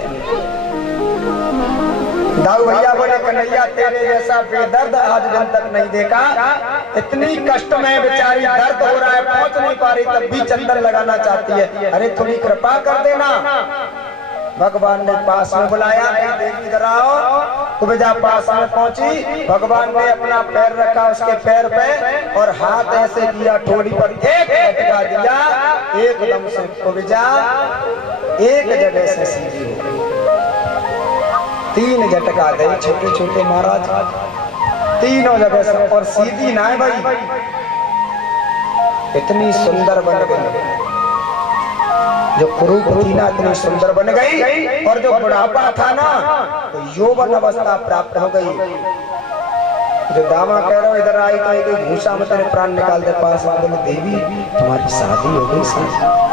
दाऊ भैया बोले कन्हैया तेरे जैसा बेदर्द आज दिन तक नहीं देखा, इतनी कष्ट में बेचारी दर्द हो रहा है, पहुंच नहीं पा रही, तब भी चंदन लगाना चाहती है। अरे थोड़ी कृपा कर देना। भगवान ने पास में बुलाया, देवी इधर आओ। कुबेजा पास में पहुंची, भगवान ने अपना पैर रखा उसके पैर पे और हाथ ऐसे किया ठोड़ी पर, एक झटका दिया, एकदम से कुबेजा एक जगह से सीधी हो गई। 3 झटका दे छोटे छोटे महाराज, तीनों जगह से, और सीधी ना है भाई, इतनी सुंदर बन गई। जो कुरूप थी ना इतनी सुंदर बन गई, और जो बुढ़ापा था ना तो यौवन अवस्था प्राप्त हो गई। जो दामा कह रहा इधर आई तो एक भूसा में तेरे प्राण निकाल दे। पास बोले देवी तुम्हारी शादी हो गई। शादी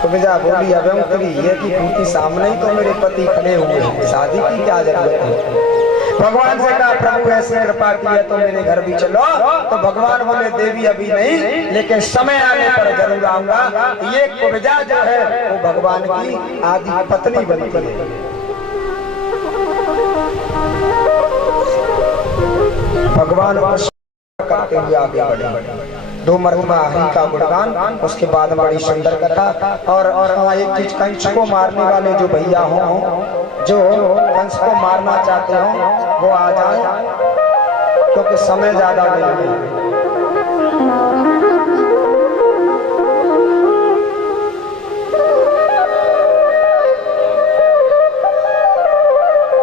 कुबेजा बोली अभ्यंतरी ये की पूरी सामने ही तो मेरे पति खड़े हुए हैं, शादी की क्या जरूरत है। भगवान से कहा प्रभु ऐसी कृपा की है तो मेरे घर भी चलो। तो भगवान बोले देवी अभी नहीं, लेकिन समय आने पर जरूर आऊंगा। ये कुबेजा जो है वो भगवान की आदि पत्नी बनती है। भगवान करते हुए आगे बढ़े। 2 मरतबा हरि का गुणगान, उसके बाद बड़ी सुंदर कथा। और एक चीज, कंस को मारने वाले जो भैया हों, जो कंस को मारना चाहते हो वो आ जाए, क्योंकि समय ज्यादा नहीं है।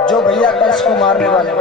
जो भैया कंस को मारने वाले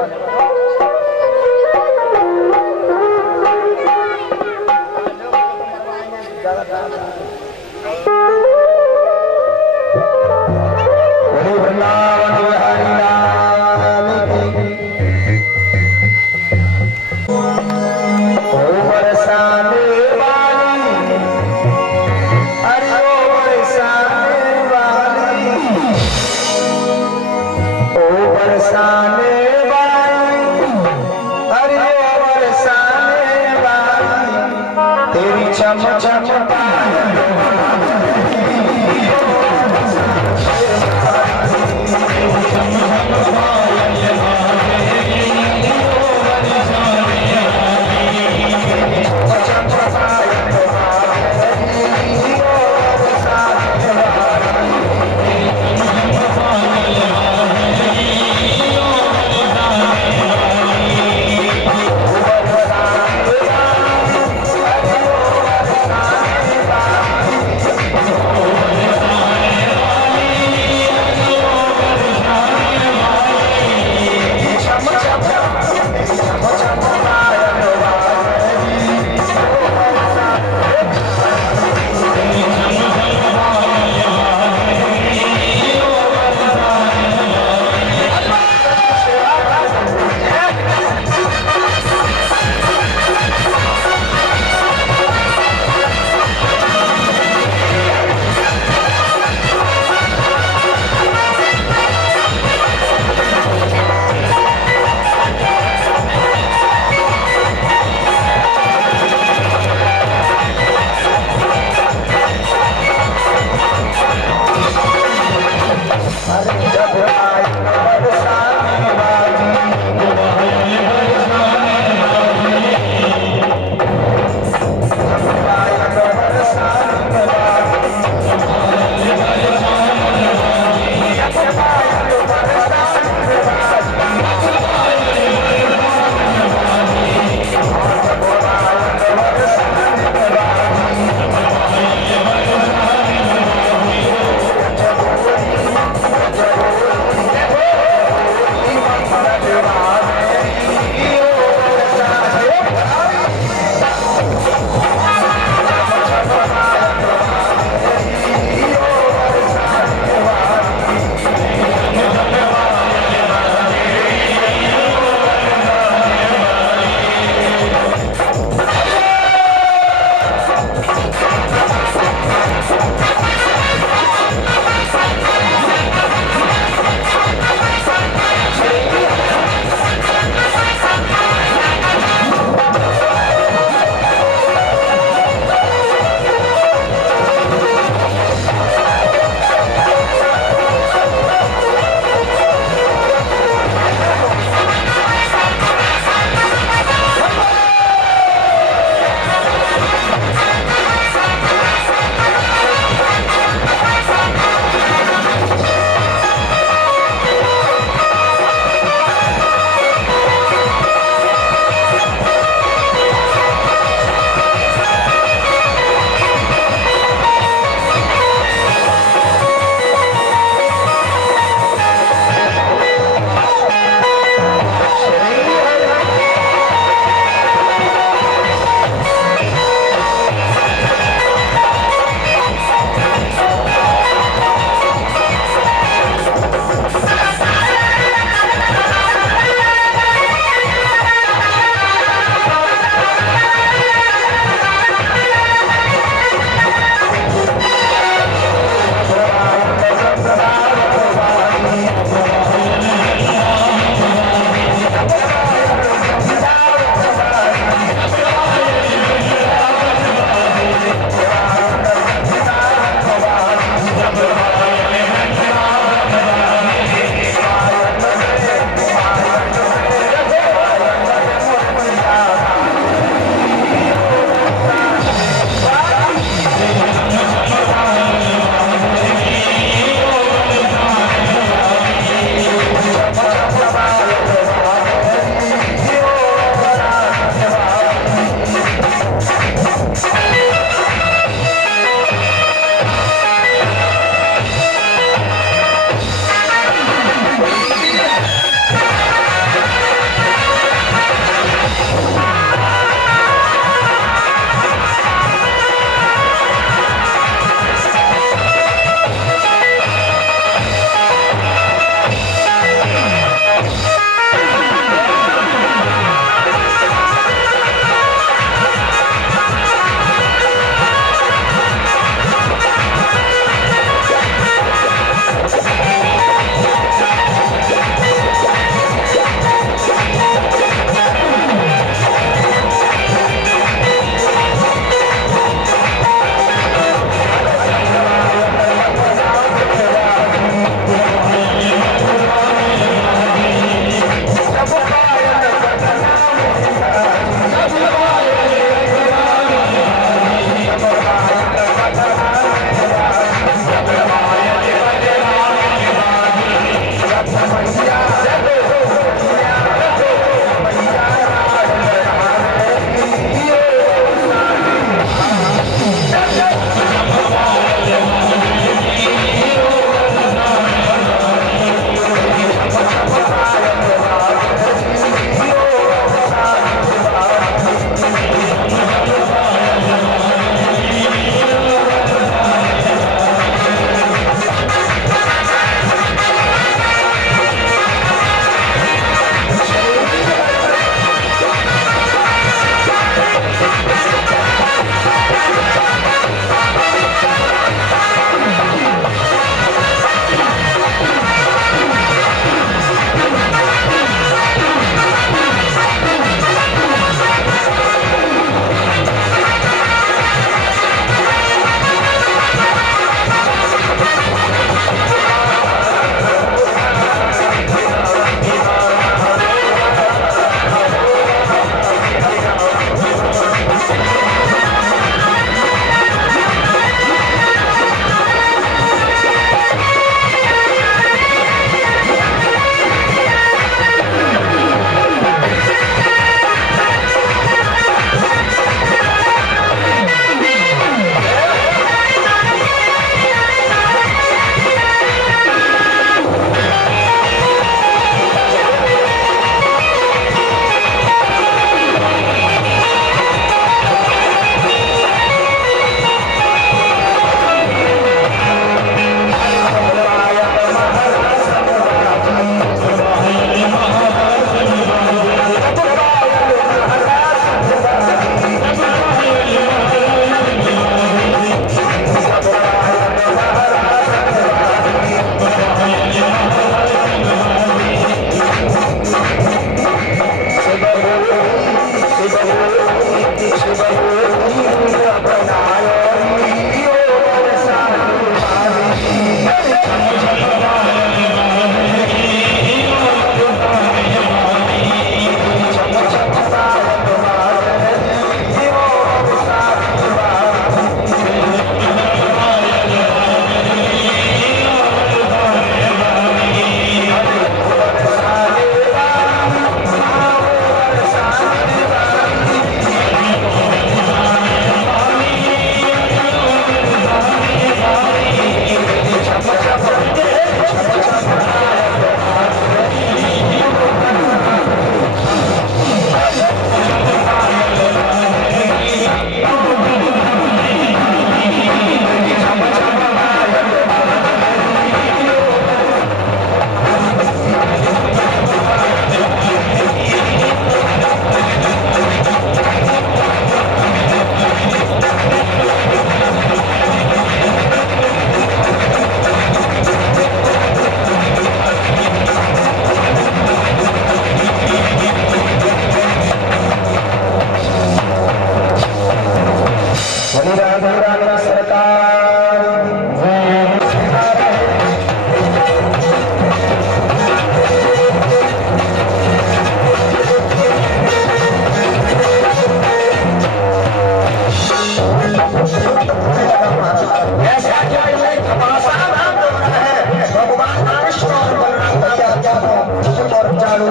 कृष्ण और बलराम भैया कृष्ण और चारू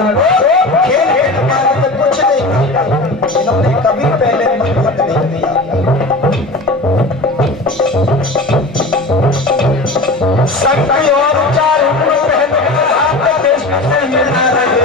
खेल के मार्ग में कुछ नहीं किया, इन्होंने कभी पहले मत नहीं दिया। शक्ति और चारू पहले हाथ कृष्ण से मिला रहे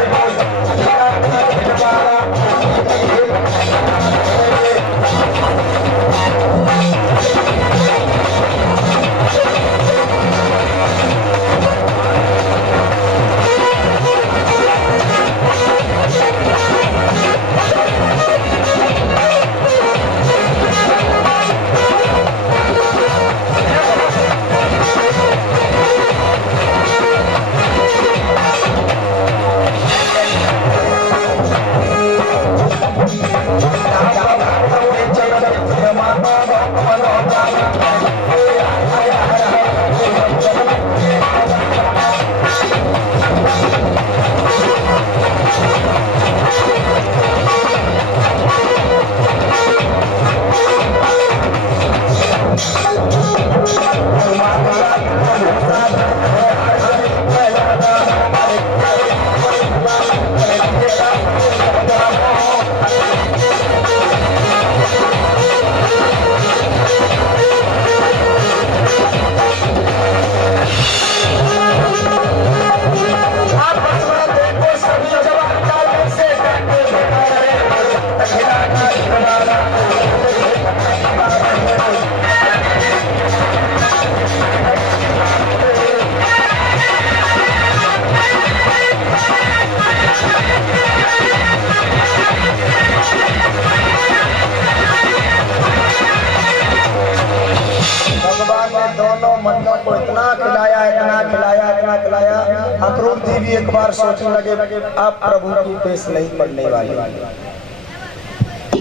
अक्रूर जी भी एक बार सोचने लगे आप प्रभु की पेश नहीं पड़ने वाली,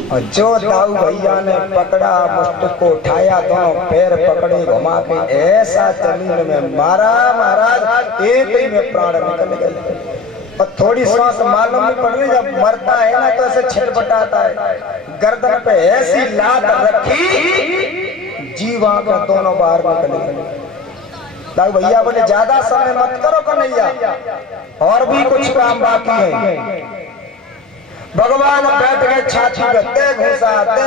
और जो दाऊ भैया ने पकड़ा मुष्ट को उठाया, दोनों पैर पकड़े घुमा के ऐसा जमीन में मारा महाराज एक ही में प्राण निकल गए। और थोड़ी सांस मालूम नहीं पड़ रही, जब मरता है ना तो ऐसे छिटपटाता है, गर्दन पे ऐसी लात रखी जीवा का दोनों बाहर निकल गए। दाऊ भैया बोले ज्यादा समय मत करो कन्हैया, और भी कुछ काम बाकी है। भगवान बैठ गए छाती पे, दे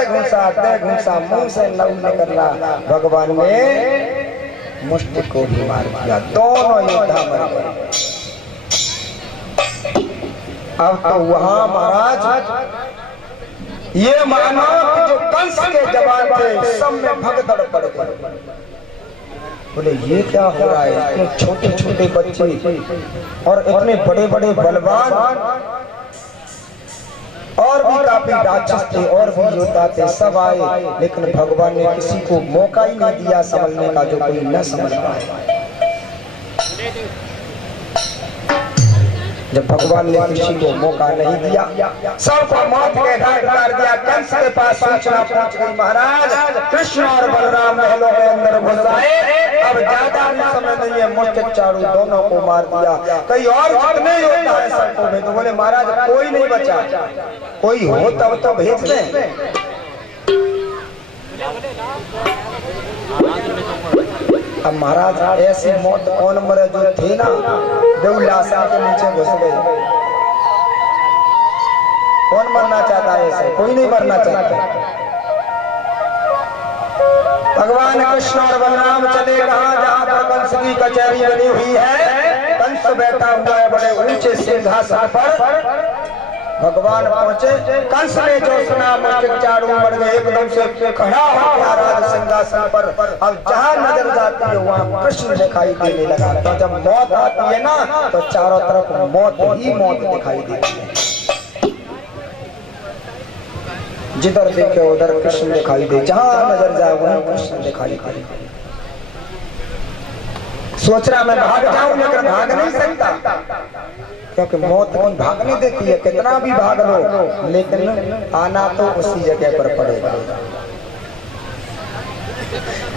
घूसा मुंह से नऊ निकला। भगवान ने मुष्ट को भी मार दिया, दोनों योद्धा मर गए। अब तो वहां महाराज ये मानो कि जो कंस के जवान थे सब में भगदड़ पड़ गए। बोले ये क्या हो रहा है, इतने छोटे छोटे बच्चे और इतने बड़े बड़े बलवान, और भी काफी राक्षस थे और भी योद्धा थे, सब आए, लेकिन भगवान ने किसी को मौका ही नहीं दिया समझने का जो कोई न समझ पाए। जब भगवान ने किसी को मौका नहीं दिया, सबको मौत के घाट उतार दिया। कंस के पास सूचना पहुंच गई, महाराज कृष्ण और बलराम महलों के अंदर घुस आए, अब ज्यादा भी समय नहीं है, मुष्ट चारू दोनों को मार दिया। कई और जितने योद्धा है सबको भेज दो। बोले महाराज कोई नहीं बचा, कोई हो तब तो भेज दें। अब महाराज ऐसी मौत कौन मरे, जो थे ना देवलासा के नीचे घुस गए। कौन मरना चाहता है ऐसे, कोई नहीं मरना चाहता। भगवान कृष्ण और बलराम चले कहाँ, जहाँ पर कंस की कचहरी बनी हुई है। कंस बैठा हुआ है बड़े ऊंचे सिंहासन पर। भगवान पहुंचे, कंस ने जो सुना मुष्ट चारू मर गए, एकदम से खड़ा हो गया राज सिंहासन पर। अब जहाँ नजर जाती है वहाँ कृष्ण दिखाई देने लगा। तो जब मौत आती है ना तो चारों तरफ मौत ही मौत दिखाई देती है, जिधर देखे उधर कृष्ण दिखाई दे, जहाँ नजर जाए वहाँ कृष्ण दिखाई दे। सोच रहा मैं भाग जाऊं, लेकिन भाग नहीं सकता, क्योंकि मौत नहीं भागने देती है। कितना भी भाग लो, लेकिन आना तो उसी जगह पर पड़ेगा।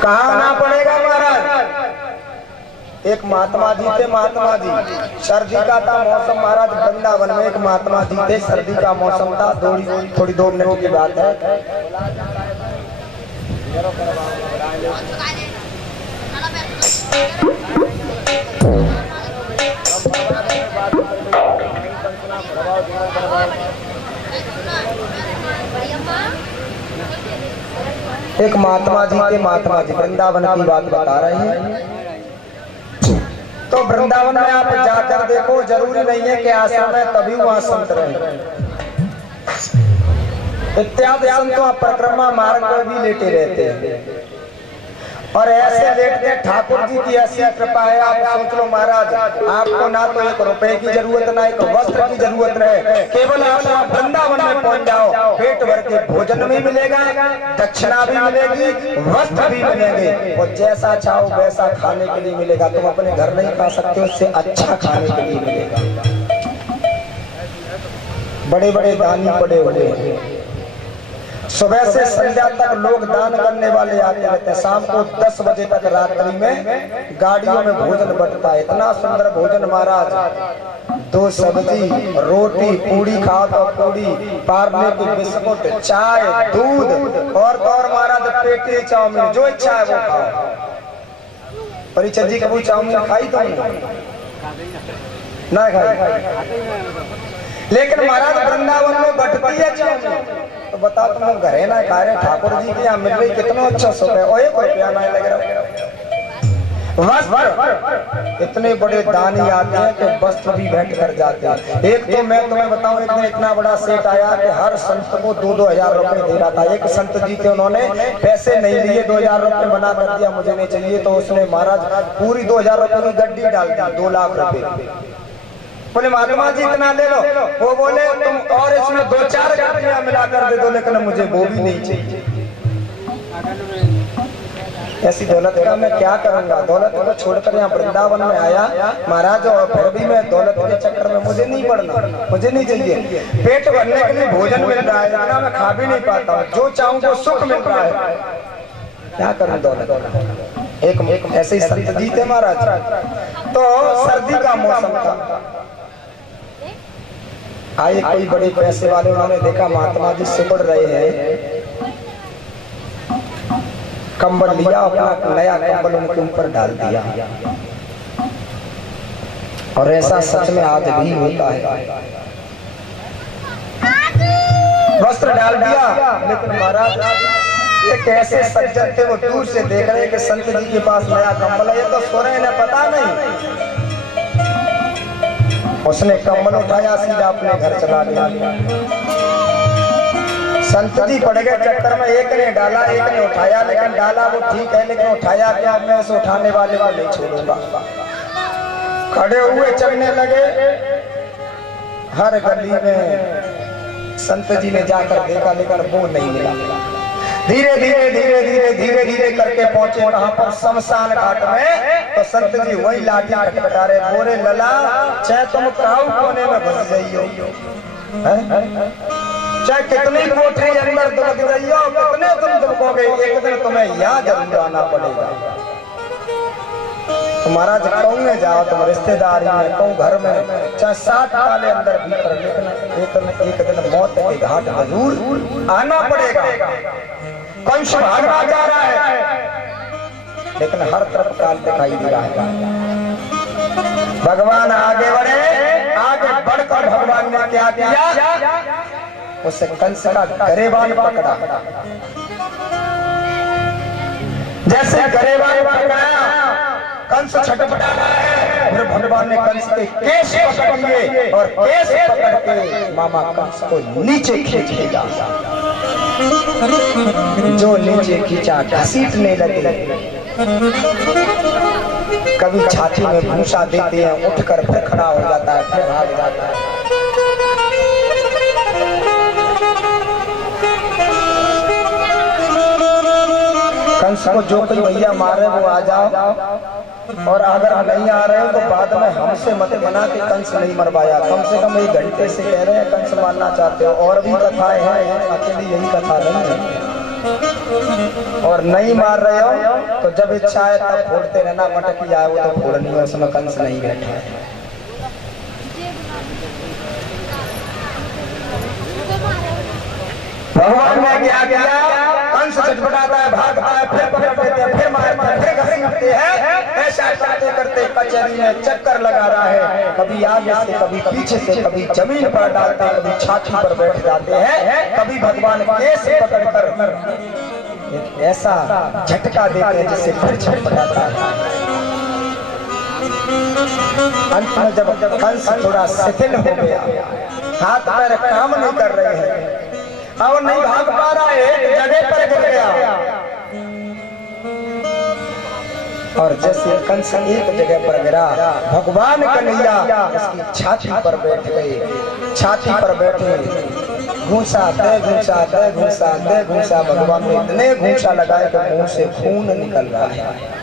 कहाँ आना पड़ेगा महाराज? एक महात्मा जी थे, महात्मा जी सर्दी का था मौसम महाराज, वृंदावन में एक महात्मा जी थे, सर्दी का मौसम था, थोड़ी 2 मिनट की बात है। एक महात्मा जी वृंदावन की बात बता रहे हैं। तो वृंदावन में आप जाकर देखो, जरूरी नहीं है कि आश्रम है तभी वहां संत रहे। इत्यादि संतों परिक्रमा मार्ग पर भी लेटे रहते हैं और ऐसे लेटते ठाकुर जी की ऐसी कृपा है। आप सोच लो महाराज, आपको ना तो एक रुपए की जरूरत, ना एक वस्त्र की जरूरत रहे, केवल आप वृंदावन में पहुंच जाओ, पेट भर के भोजन भी मिलेगा, दक्षिणा भी मिलेगी, वस्त्र भी मिलेंगे और जैसा चाहो वैसा खाने के लिए मिलेगा। तुम अपने घर नहीं खा सकते, उससे अच्छा खाने के लिए मिलेगा। बड़े बड़े दानी पड़े हुए हैं, सुबह से संध्या तक लोग दान करने वाले आते रहते हैं। शाम को 10 बजे तक रात्रि में गाड़ियों में भोजन बंटता है। इतना सुंदर भोजन महाराज, 2 सब्जी, रोटी, पूड़ी खाओ तो पूड़ी, पार्ले की बिस्कुट, चाय, दूध और महाराज पेटी चाउमीन, जो इच्छा है वो खाओ। परिचय जी कभी चाउमीन खाई तो ना खाई, लेकिन महाराज वृंदावन में बंटती है चाउमीन। तो बताओ तुम घरे ना खा रहे, ठाकुर जी के यहाँ मिल रही, कितना अच्छा सुख है। और 1 रुपया ना लग रहा। वस्त्र, इतने बड़े दानी आते हैं कि वस्त्र भी भेंट कर जाते हैं। एक तो मैं तुम्हें बताऊं, एक दिन इतना बड़ा सेठ आया कि हर संत को 2-2 हजार रुपए दे रहा था। एक संत जी थे, उन्होंने पैसे नहीं लिए, 2000 रुपए मना कर दिया, मुझे नहीं चाहिए। तो उसने महाराज पूरी 2000 रुपए की गड्डी डाल दी, 2 लाख रुपए। बोले महात्मा जी इतना ले लो। वो बोले तुम और इसमें 2-4 गड्डियां मिलाकर दे दो, लेकिन मुझे वो भी नहीं चाहिए। ऐसी दौलत का मैं क्या करूंगा? दौलत को छोड़कर यहाँ वृंदावन में आया महाराज, और फिर भी मैं दौलत के चक्कर में मुझे नहीं पड़ना, मुझे नहीं चाहिए। पेट भरने के लिए भोजन मिल रहा है, इतना मैं खा भी नहीं पाता हूँ, जो चाहूँ वो सुख मिल रहा है, क्या करूँ दौलत। एक ऐसे ही संत जी थे महाराज। तो सर्दी का मौसम था, आए कोई बड़े पैसे वाले, उन्होंने देखा महात्मा जी सिकुड़ रहे हैं, कंबल लिया, अपना नया कंबल उनके ऊपर डाल दिया। और ऐसा सच में आज भी होता है, वस्त्र डाल दिया। लेकिन महाराज ये कैसे सज्जन थे, वो दूर से देख रहे कि संत जी के पास नया कंबल है, ये तो सो रहे हैं, पता नहीं। उसने कंबल उठाया, सीधा अपने घर चला गया। संत जी पड़ गए चक्कर में, एक ने डाला, एक ने उठाया, लेकिन डाला वो ठीक है, लेकिन उठाया क्या, मैं उसे उठाने वाले को नहीं छोड़ूंगा। खड़े हुए चलने लगे, हर गली में संत जी ने जाकर देखा, लेकिन वो नहीं मिला। धीरे धीरे करके पहुंचे कहां पर, शमशान घाट में। तो संत जी वही लाठी खटखटा रहे, बोरे लला चाहे तुम काऊ कोने में घुस जाइयो, चाहे कितनी कोठरी अंदर दुबक जाइयो, कितने तुम दुबकोगे, एक दिन तुम्हें यहाँ जरूर आना पड़ेगा। तो महाराज कहूँ में जाओ, तुम रिश्तेदारी में कहूँ, घर में, चाहे 60 साल अंदर भीतर, लेकिन एक दिन मौत के घाट जरूर आना पड़ेगा। कंस भागना जा रहा है, लेकिन हर तरफ काल दिखाई दे रहा है। भगवान आगे बढ़े, आगे बढ़कर भगवान ने क्या किया, उसे कंस का गरेबान पकड़ा। जैसे गरेबान पकड़ाया, कंस छटपटा रहा है, फिर भगवान ने कंस के केश पकड़ लिए और केश पकड़ के मामा कंस को नीचे खींच लिया। जो नीचे खींचा घसीटने लगे, कभी छाती में भूसा देते हैं, उठकर फिर खड़ा हो जाता है, फिर भाग जाता है। कंस को जो कोई भैया मारे वो आ जाओ, और अगर नहीं आ रहे हो तो बाद में हमसे मत बना के कंस नहीं मरवाया। कम से कम 1 घंटे से कह रहे हैं कंस मारना चाहते हो। और भी कथाएं हैं, अकेली यही कथा नहीं है। और नहीं मार रहे हो तो जब इच्छा है तब फोड़ते रहना, मटकी आए वो तो फोड़नी है, उसमें कंस नहीं बैठा है। भगवान ने क्या किया, कंस छटपटाता है, भागता है, फिर पकड़ लेते हैं, फिर मारते हैं, फिर घसीटते हैं। ऐसा करते करते कचहरी में चक्कर लगा रहा है, कभी आगे से, कभी पीछे से, कभी जमीन पर डालते हैं, कभी छाती पर बैठ जाते हैं, कभी भगवान केस पकड़कर एक ऐसा झटका देते हैं जिससे फिर छटपटाता है। अंत में जब कंस थोड़ा शिथिल हो गया, हाथ पैर काम नहीं कर रहे हैं और नहीं भाग पा रहा है, एक जगह पर गिर गया और जैसे कंस एक जगह पर गिरा, भगवान कन्हैया उसकी छाती पर बैठ गए। छाती पर बैठे घूसा दे घूसा दे घूसा दे घूसा, भगवान ने इतने घूसा लगाए कि मुंह से खून निकल रहा है।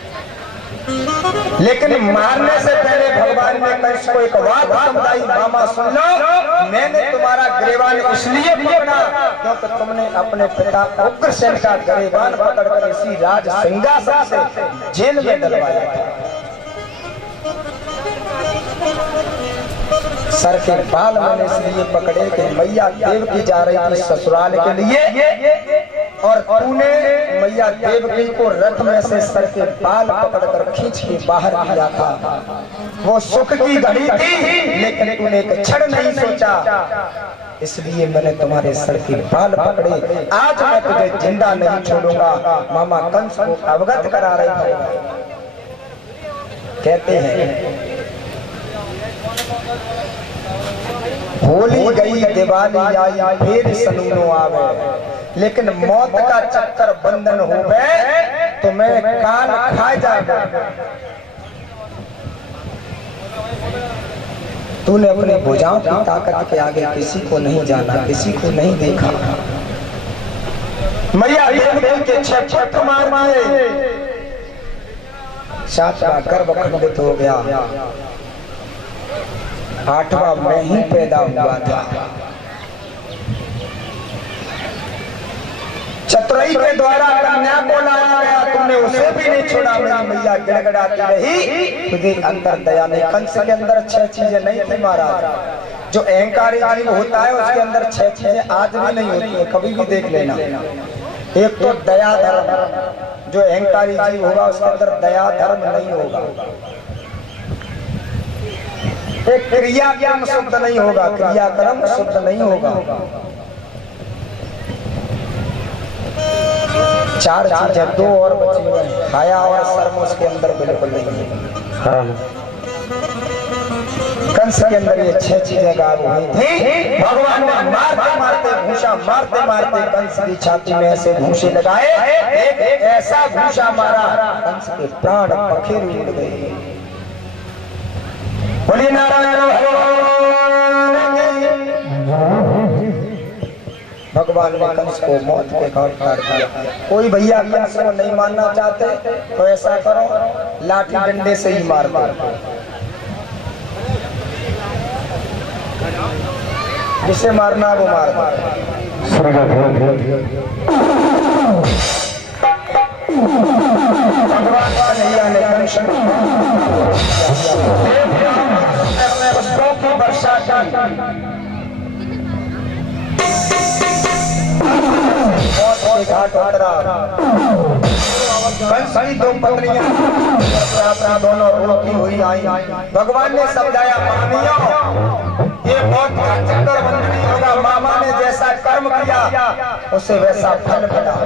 लेकिन मारने से पहले भगवान ने कंस को एक बात समझाई, मामा सुन लो, मैंने तुम्हारा ग्रीवान इसलिए पकड़ा क्योंकि तुमने अपने पिता उग्रसेन का ग्रीवान पकड़कर इसी राज सिंहासन से जेल में डलवाया था। सर के बाल मैंने इसलिए पकड़े कि मैया देवकी जा रही थी ससुराल के लिए और तूने मैया देवकी को रथ में से सर के बाल पकड़कर खींच के बाहर किया था। वो सुख की घड़ी थी लेकिन तूने एक क्षण नहीं सोचा, इसलिए मैंने तुम्हारे सर के बाल पकड़े। आज मैं तुझे जिंदा नहीं छोड़ूंगा। मामा कंस को अवगत करा रहे थे। कहते हैं होली गई दिवाली आई फिर सनूनो आवे, लेकिन मौत का चक्कर बंधन हो गए तो मैं कान खा जाऊंगा। तूने अपने भुजाओं की ताकत के आगे किसी को नहीं जाना, किसी को नहीं देखा। मैया देवकी के 6 पुत्र मार मारे, 7वां गर्भ खंडित हो गया, 8वां मैं ही पैदा हुआ था। चतुराई के द्वारा कन्या को लाया गया, तुमने उसे भी नहीं छोड़ा। मेरी मैया गिड़गिड़ाती रही, तुझे अंदर दया नहीं। कंस के अंदर 6 चीजें नहीं थी महाराज। जो अहंकारी जीव होता है उसके अंदर 6 चीजें आज भी नहीं होती है, कभी भी देख लेना। एक तो दया धर्म, जो अहंकारी जीव होगा उसके अंदर दया धर्म नहीं होगा। एक क्रिया कर्म शुद्ध नहीं होगा, क्रिया कर्म शुद्ध नहीं होगा। 4 चीजें, 2 और बची हुई, हाया और शर्म उसके अंदर बिल्कुल नहीं है। कंस के अंदर ये 6 चीजें गायब हुई थी। भगवान ने मारते मारते घूसा, मारते मारते कंस की छाती में ऐसे घूसे लगाए, एक ऐसा घूसा मारा कंस के प्राण पखेरु उड़ गए। बोलिए नारायण भगवान ने कंस को मौत के घाट उतार दिया। कोई भैया कंस को नहीं मारना चाहते तो ऐसा करो, लाठी डंडे से ही मार दो। जिसे मारना वो मार दो। भगवान कन्हैया ने कंस की वर्षा घाट उतरा। कंस की 2 पत्नियां दोनों रोती हुई आई। भगवान ने समझाया, मामियों ये मौत का चक्कर बंद नहीं होगा। मामा ने जैसा कर्म किया उसे वैसा फल मिला,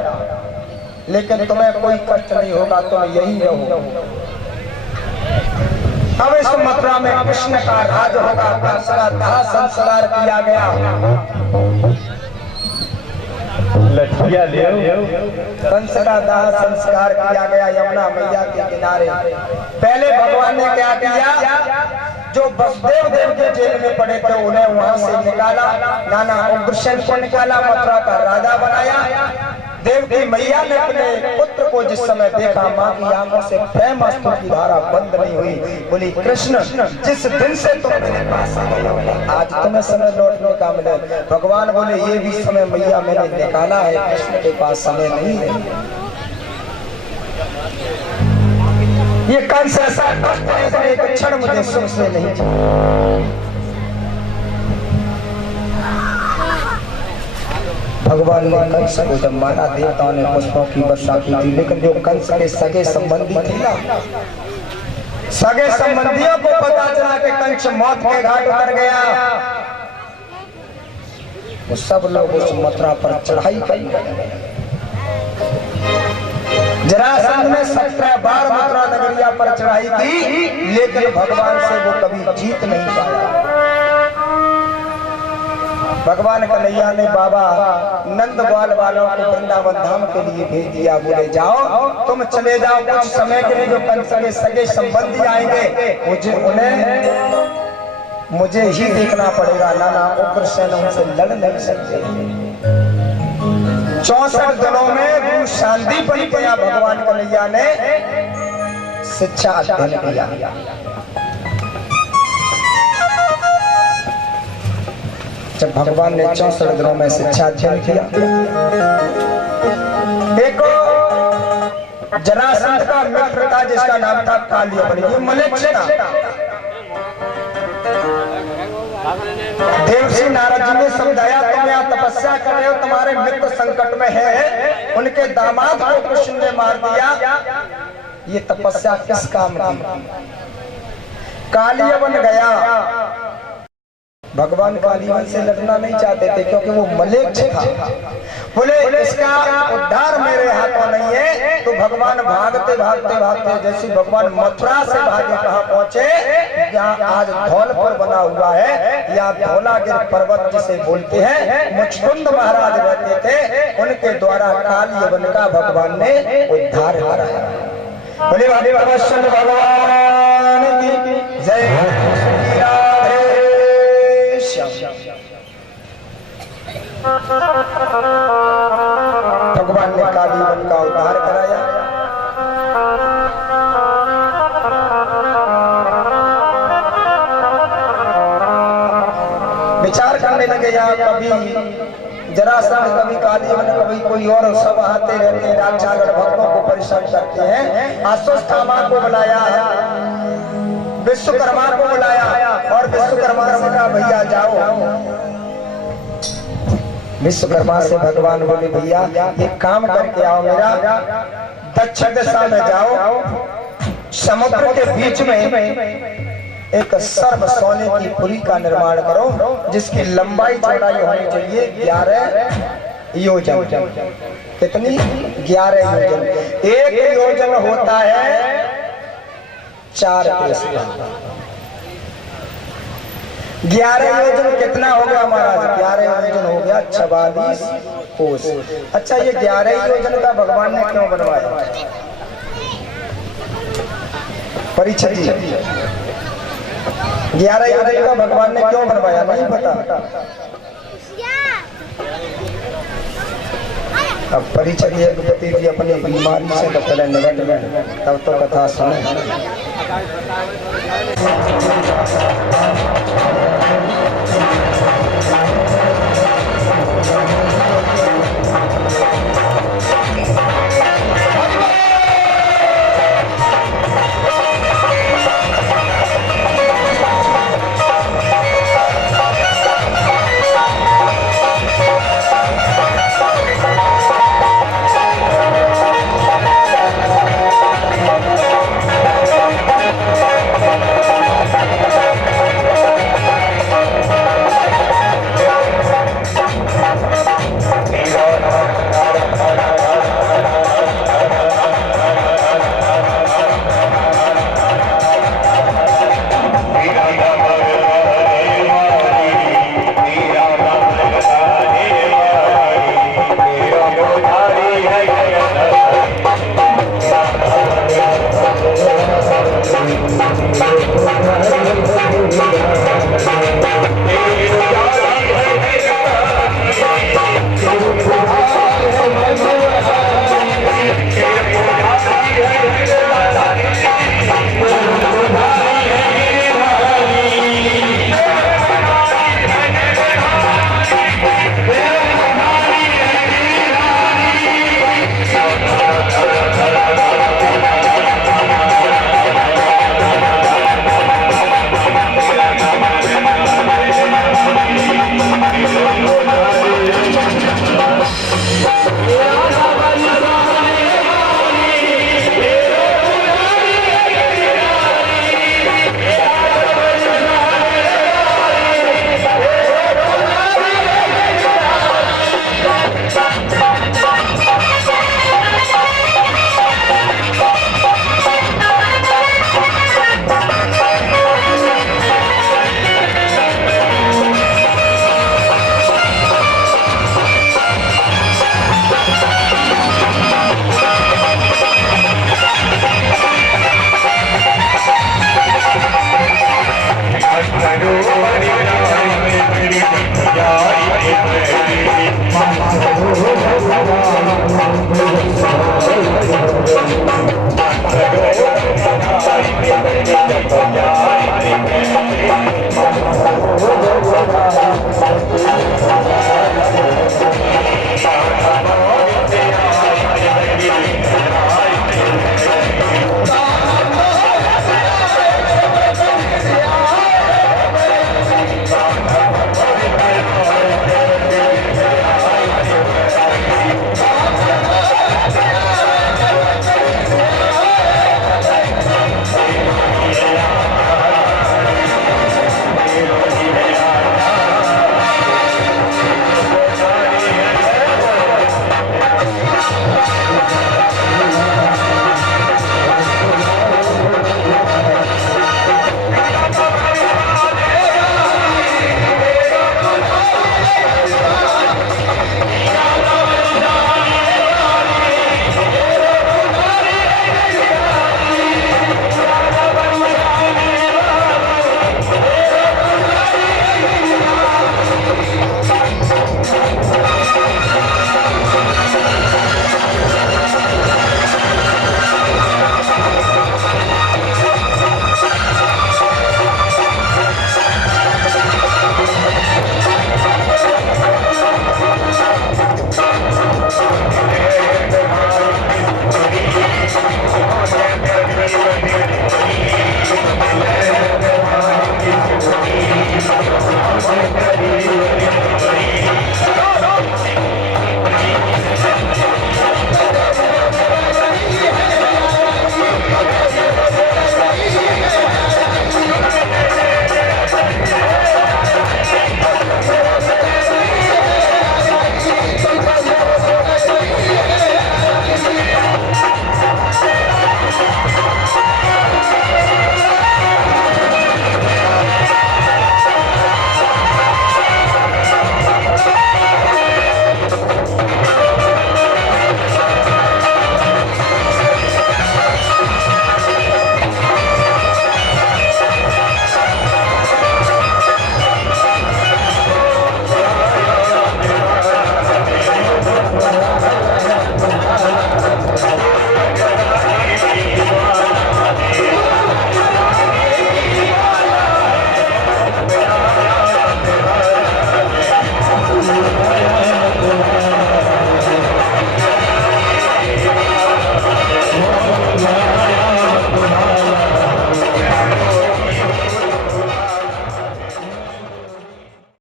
लेकिन तुम्हें कोई कष्ट नहीं होगा, तुम यही रहो। अब इस मथुरा में कृष्ण का राज होगा। कंस का दाह संस्कार किया गया। लठिया ले कंस का दाह संस्कार किया गया यमुना मैया के किनारे। पहले भगवान ने क्या किया, जो वसुदेव देव के जेल में पड़े थे उन्हें वहां से निकाला, नाना उग्रसेन को निकाला, मथुरा का राजा बनाया। देवकी मैया ने अपने पुत्र को जिस समय देखा, मां की आंखों से प्रेम अश्रु की धारा बंद नहीं हुई। बोली, कृष्ण जिस दिन से तुम मेरे पास आए आज तुम्हें समय लौटने का मिले। भगवान बोले, ये भी समय मैया मैंने निकाला है, कृष्ण के पास समय नहीं है। ये कंस ऐसा कष्ट है, एक क्षण मुझे सुख से नहीं चाहिए। भगवान ने कंस को जब मारा, देवताओं ने पुष्पों की वर्षा की थी, लेकिन जो कंस के सगे संबंधी थे ना, सगे संबंधियों को पता चला कि कंस मौत के घाट उतर गया, वो सब लोग उस मथुरा पर चढ़ाई करी। जरासंध ने 17 बार मथुरा नगरिया पर चढ़ाई की, लेकिन भगवान से वो कभी जीत नहीं पाया। भगवान कन्हैया ने बाबा नंद बाल वालों को वृंदावन धाम के लिए भेज दिया, बोले जाओ तुम चले जाओ, कुछ समय के लिए जो कंस के सगे संबंधी आएंगे मुझे ही देखना पड़ेगा, नाना उग्रसेन उनसे लड़ नहीं सकते। 64 दिनों में शांति बन गया। भगवान कन्हैया ने शिक्षा अध्ययन किया। जब भगवान ने 64 दिनों में शिक्षा अध्ययन किया, एक जरासंध का मित्र था जिसका नाम था कालियवन, ये मलेच्छ था। देवर्षि नारद जी ने समझाया, तुम यहाँ तपस्या कर रहे हो, तुम्हारे मित्र संकट में है, उनके दामाद को कृष्ण ने मार दिया, ये तपस्या किस काम की? कालियवन गया। भगवान कालियवन से लड़ना नहीं चाहते थे क्योंकि वो मलेच्छ था। बोले इसका उद्धार मेरे हाथों नहीं है। तो भगवान भागते भागते भागते जैसे भगवान मथुरा से भागे कहाँ पहुंचे, यहाँ आज धौलपुर बना हुआ है, या धौलागिर पर्वत जिसे बोलते हैं, मुचकुंद महाराज रहते थे, उनके द्वारा कालियवन का भगवान ने उद्धार कराया। बोले भगवान की जय। भगवान ने कालियवन का उद्धार कराया। विचार करने लगे, यहाँ कभी जरासंध, कभी कालियवन, कभी कोई और, सब आते रहते हैं, राक्षसगण भक्तों को परेशान करते हैं। अश्वत्थामा को बुलाया, विश्वकर्मा को बुलाया, और विश्वकर्मा से कहा भैया जाओ। विश्वकर्मा से भगवान बोले भैया एक काम करके आओ, मेरा दक्षिण दिशा में जाओ, समुद्र के बीच में एक सर्व सोने की पुरी का निर्माण करो, जिसकी लंबाई चौड़ाई होनी चाहिए 11 योजन। कितनी? 11 योजन। एक योजन होता है 4 कोस। 11 योजन कितना हो गया महाराज? 11 योजन हो गया 44 कोस। अच्छा, ये 11 योजन का भगवान ने क्यों बनवाया? परीक्षा जी, 11 योजन का भगवान ने क्यों बनवाया? नहीं पता। अब परीक्षा पति जी अपनी बीमारी से तो पहले निकट में, तब तो कथा सुने।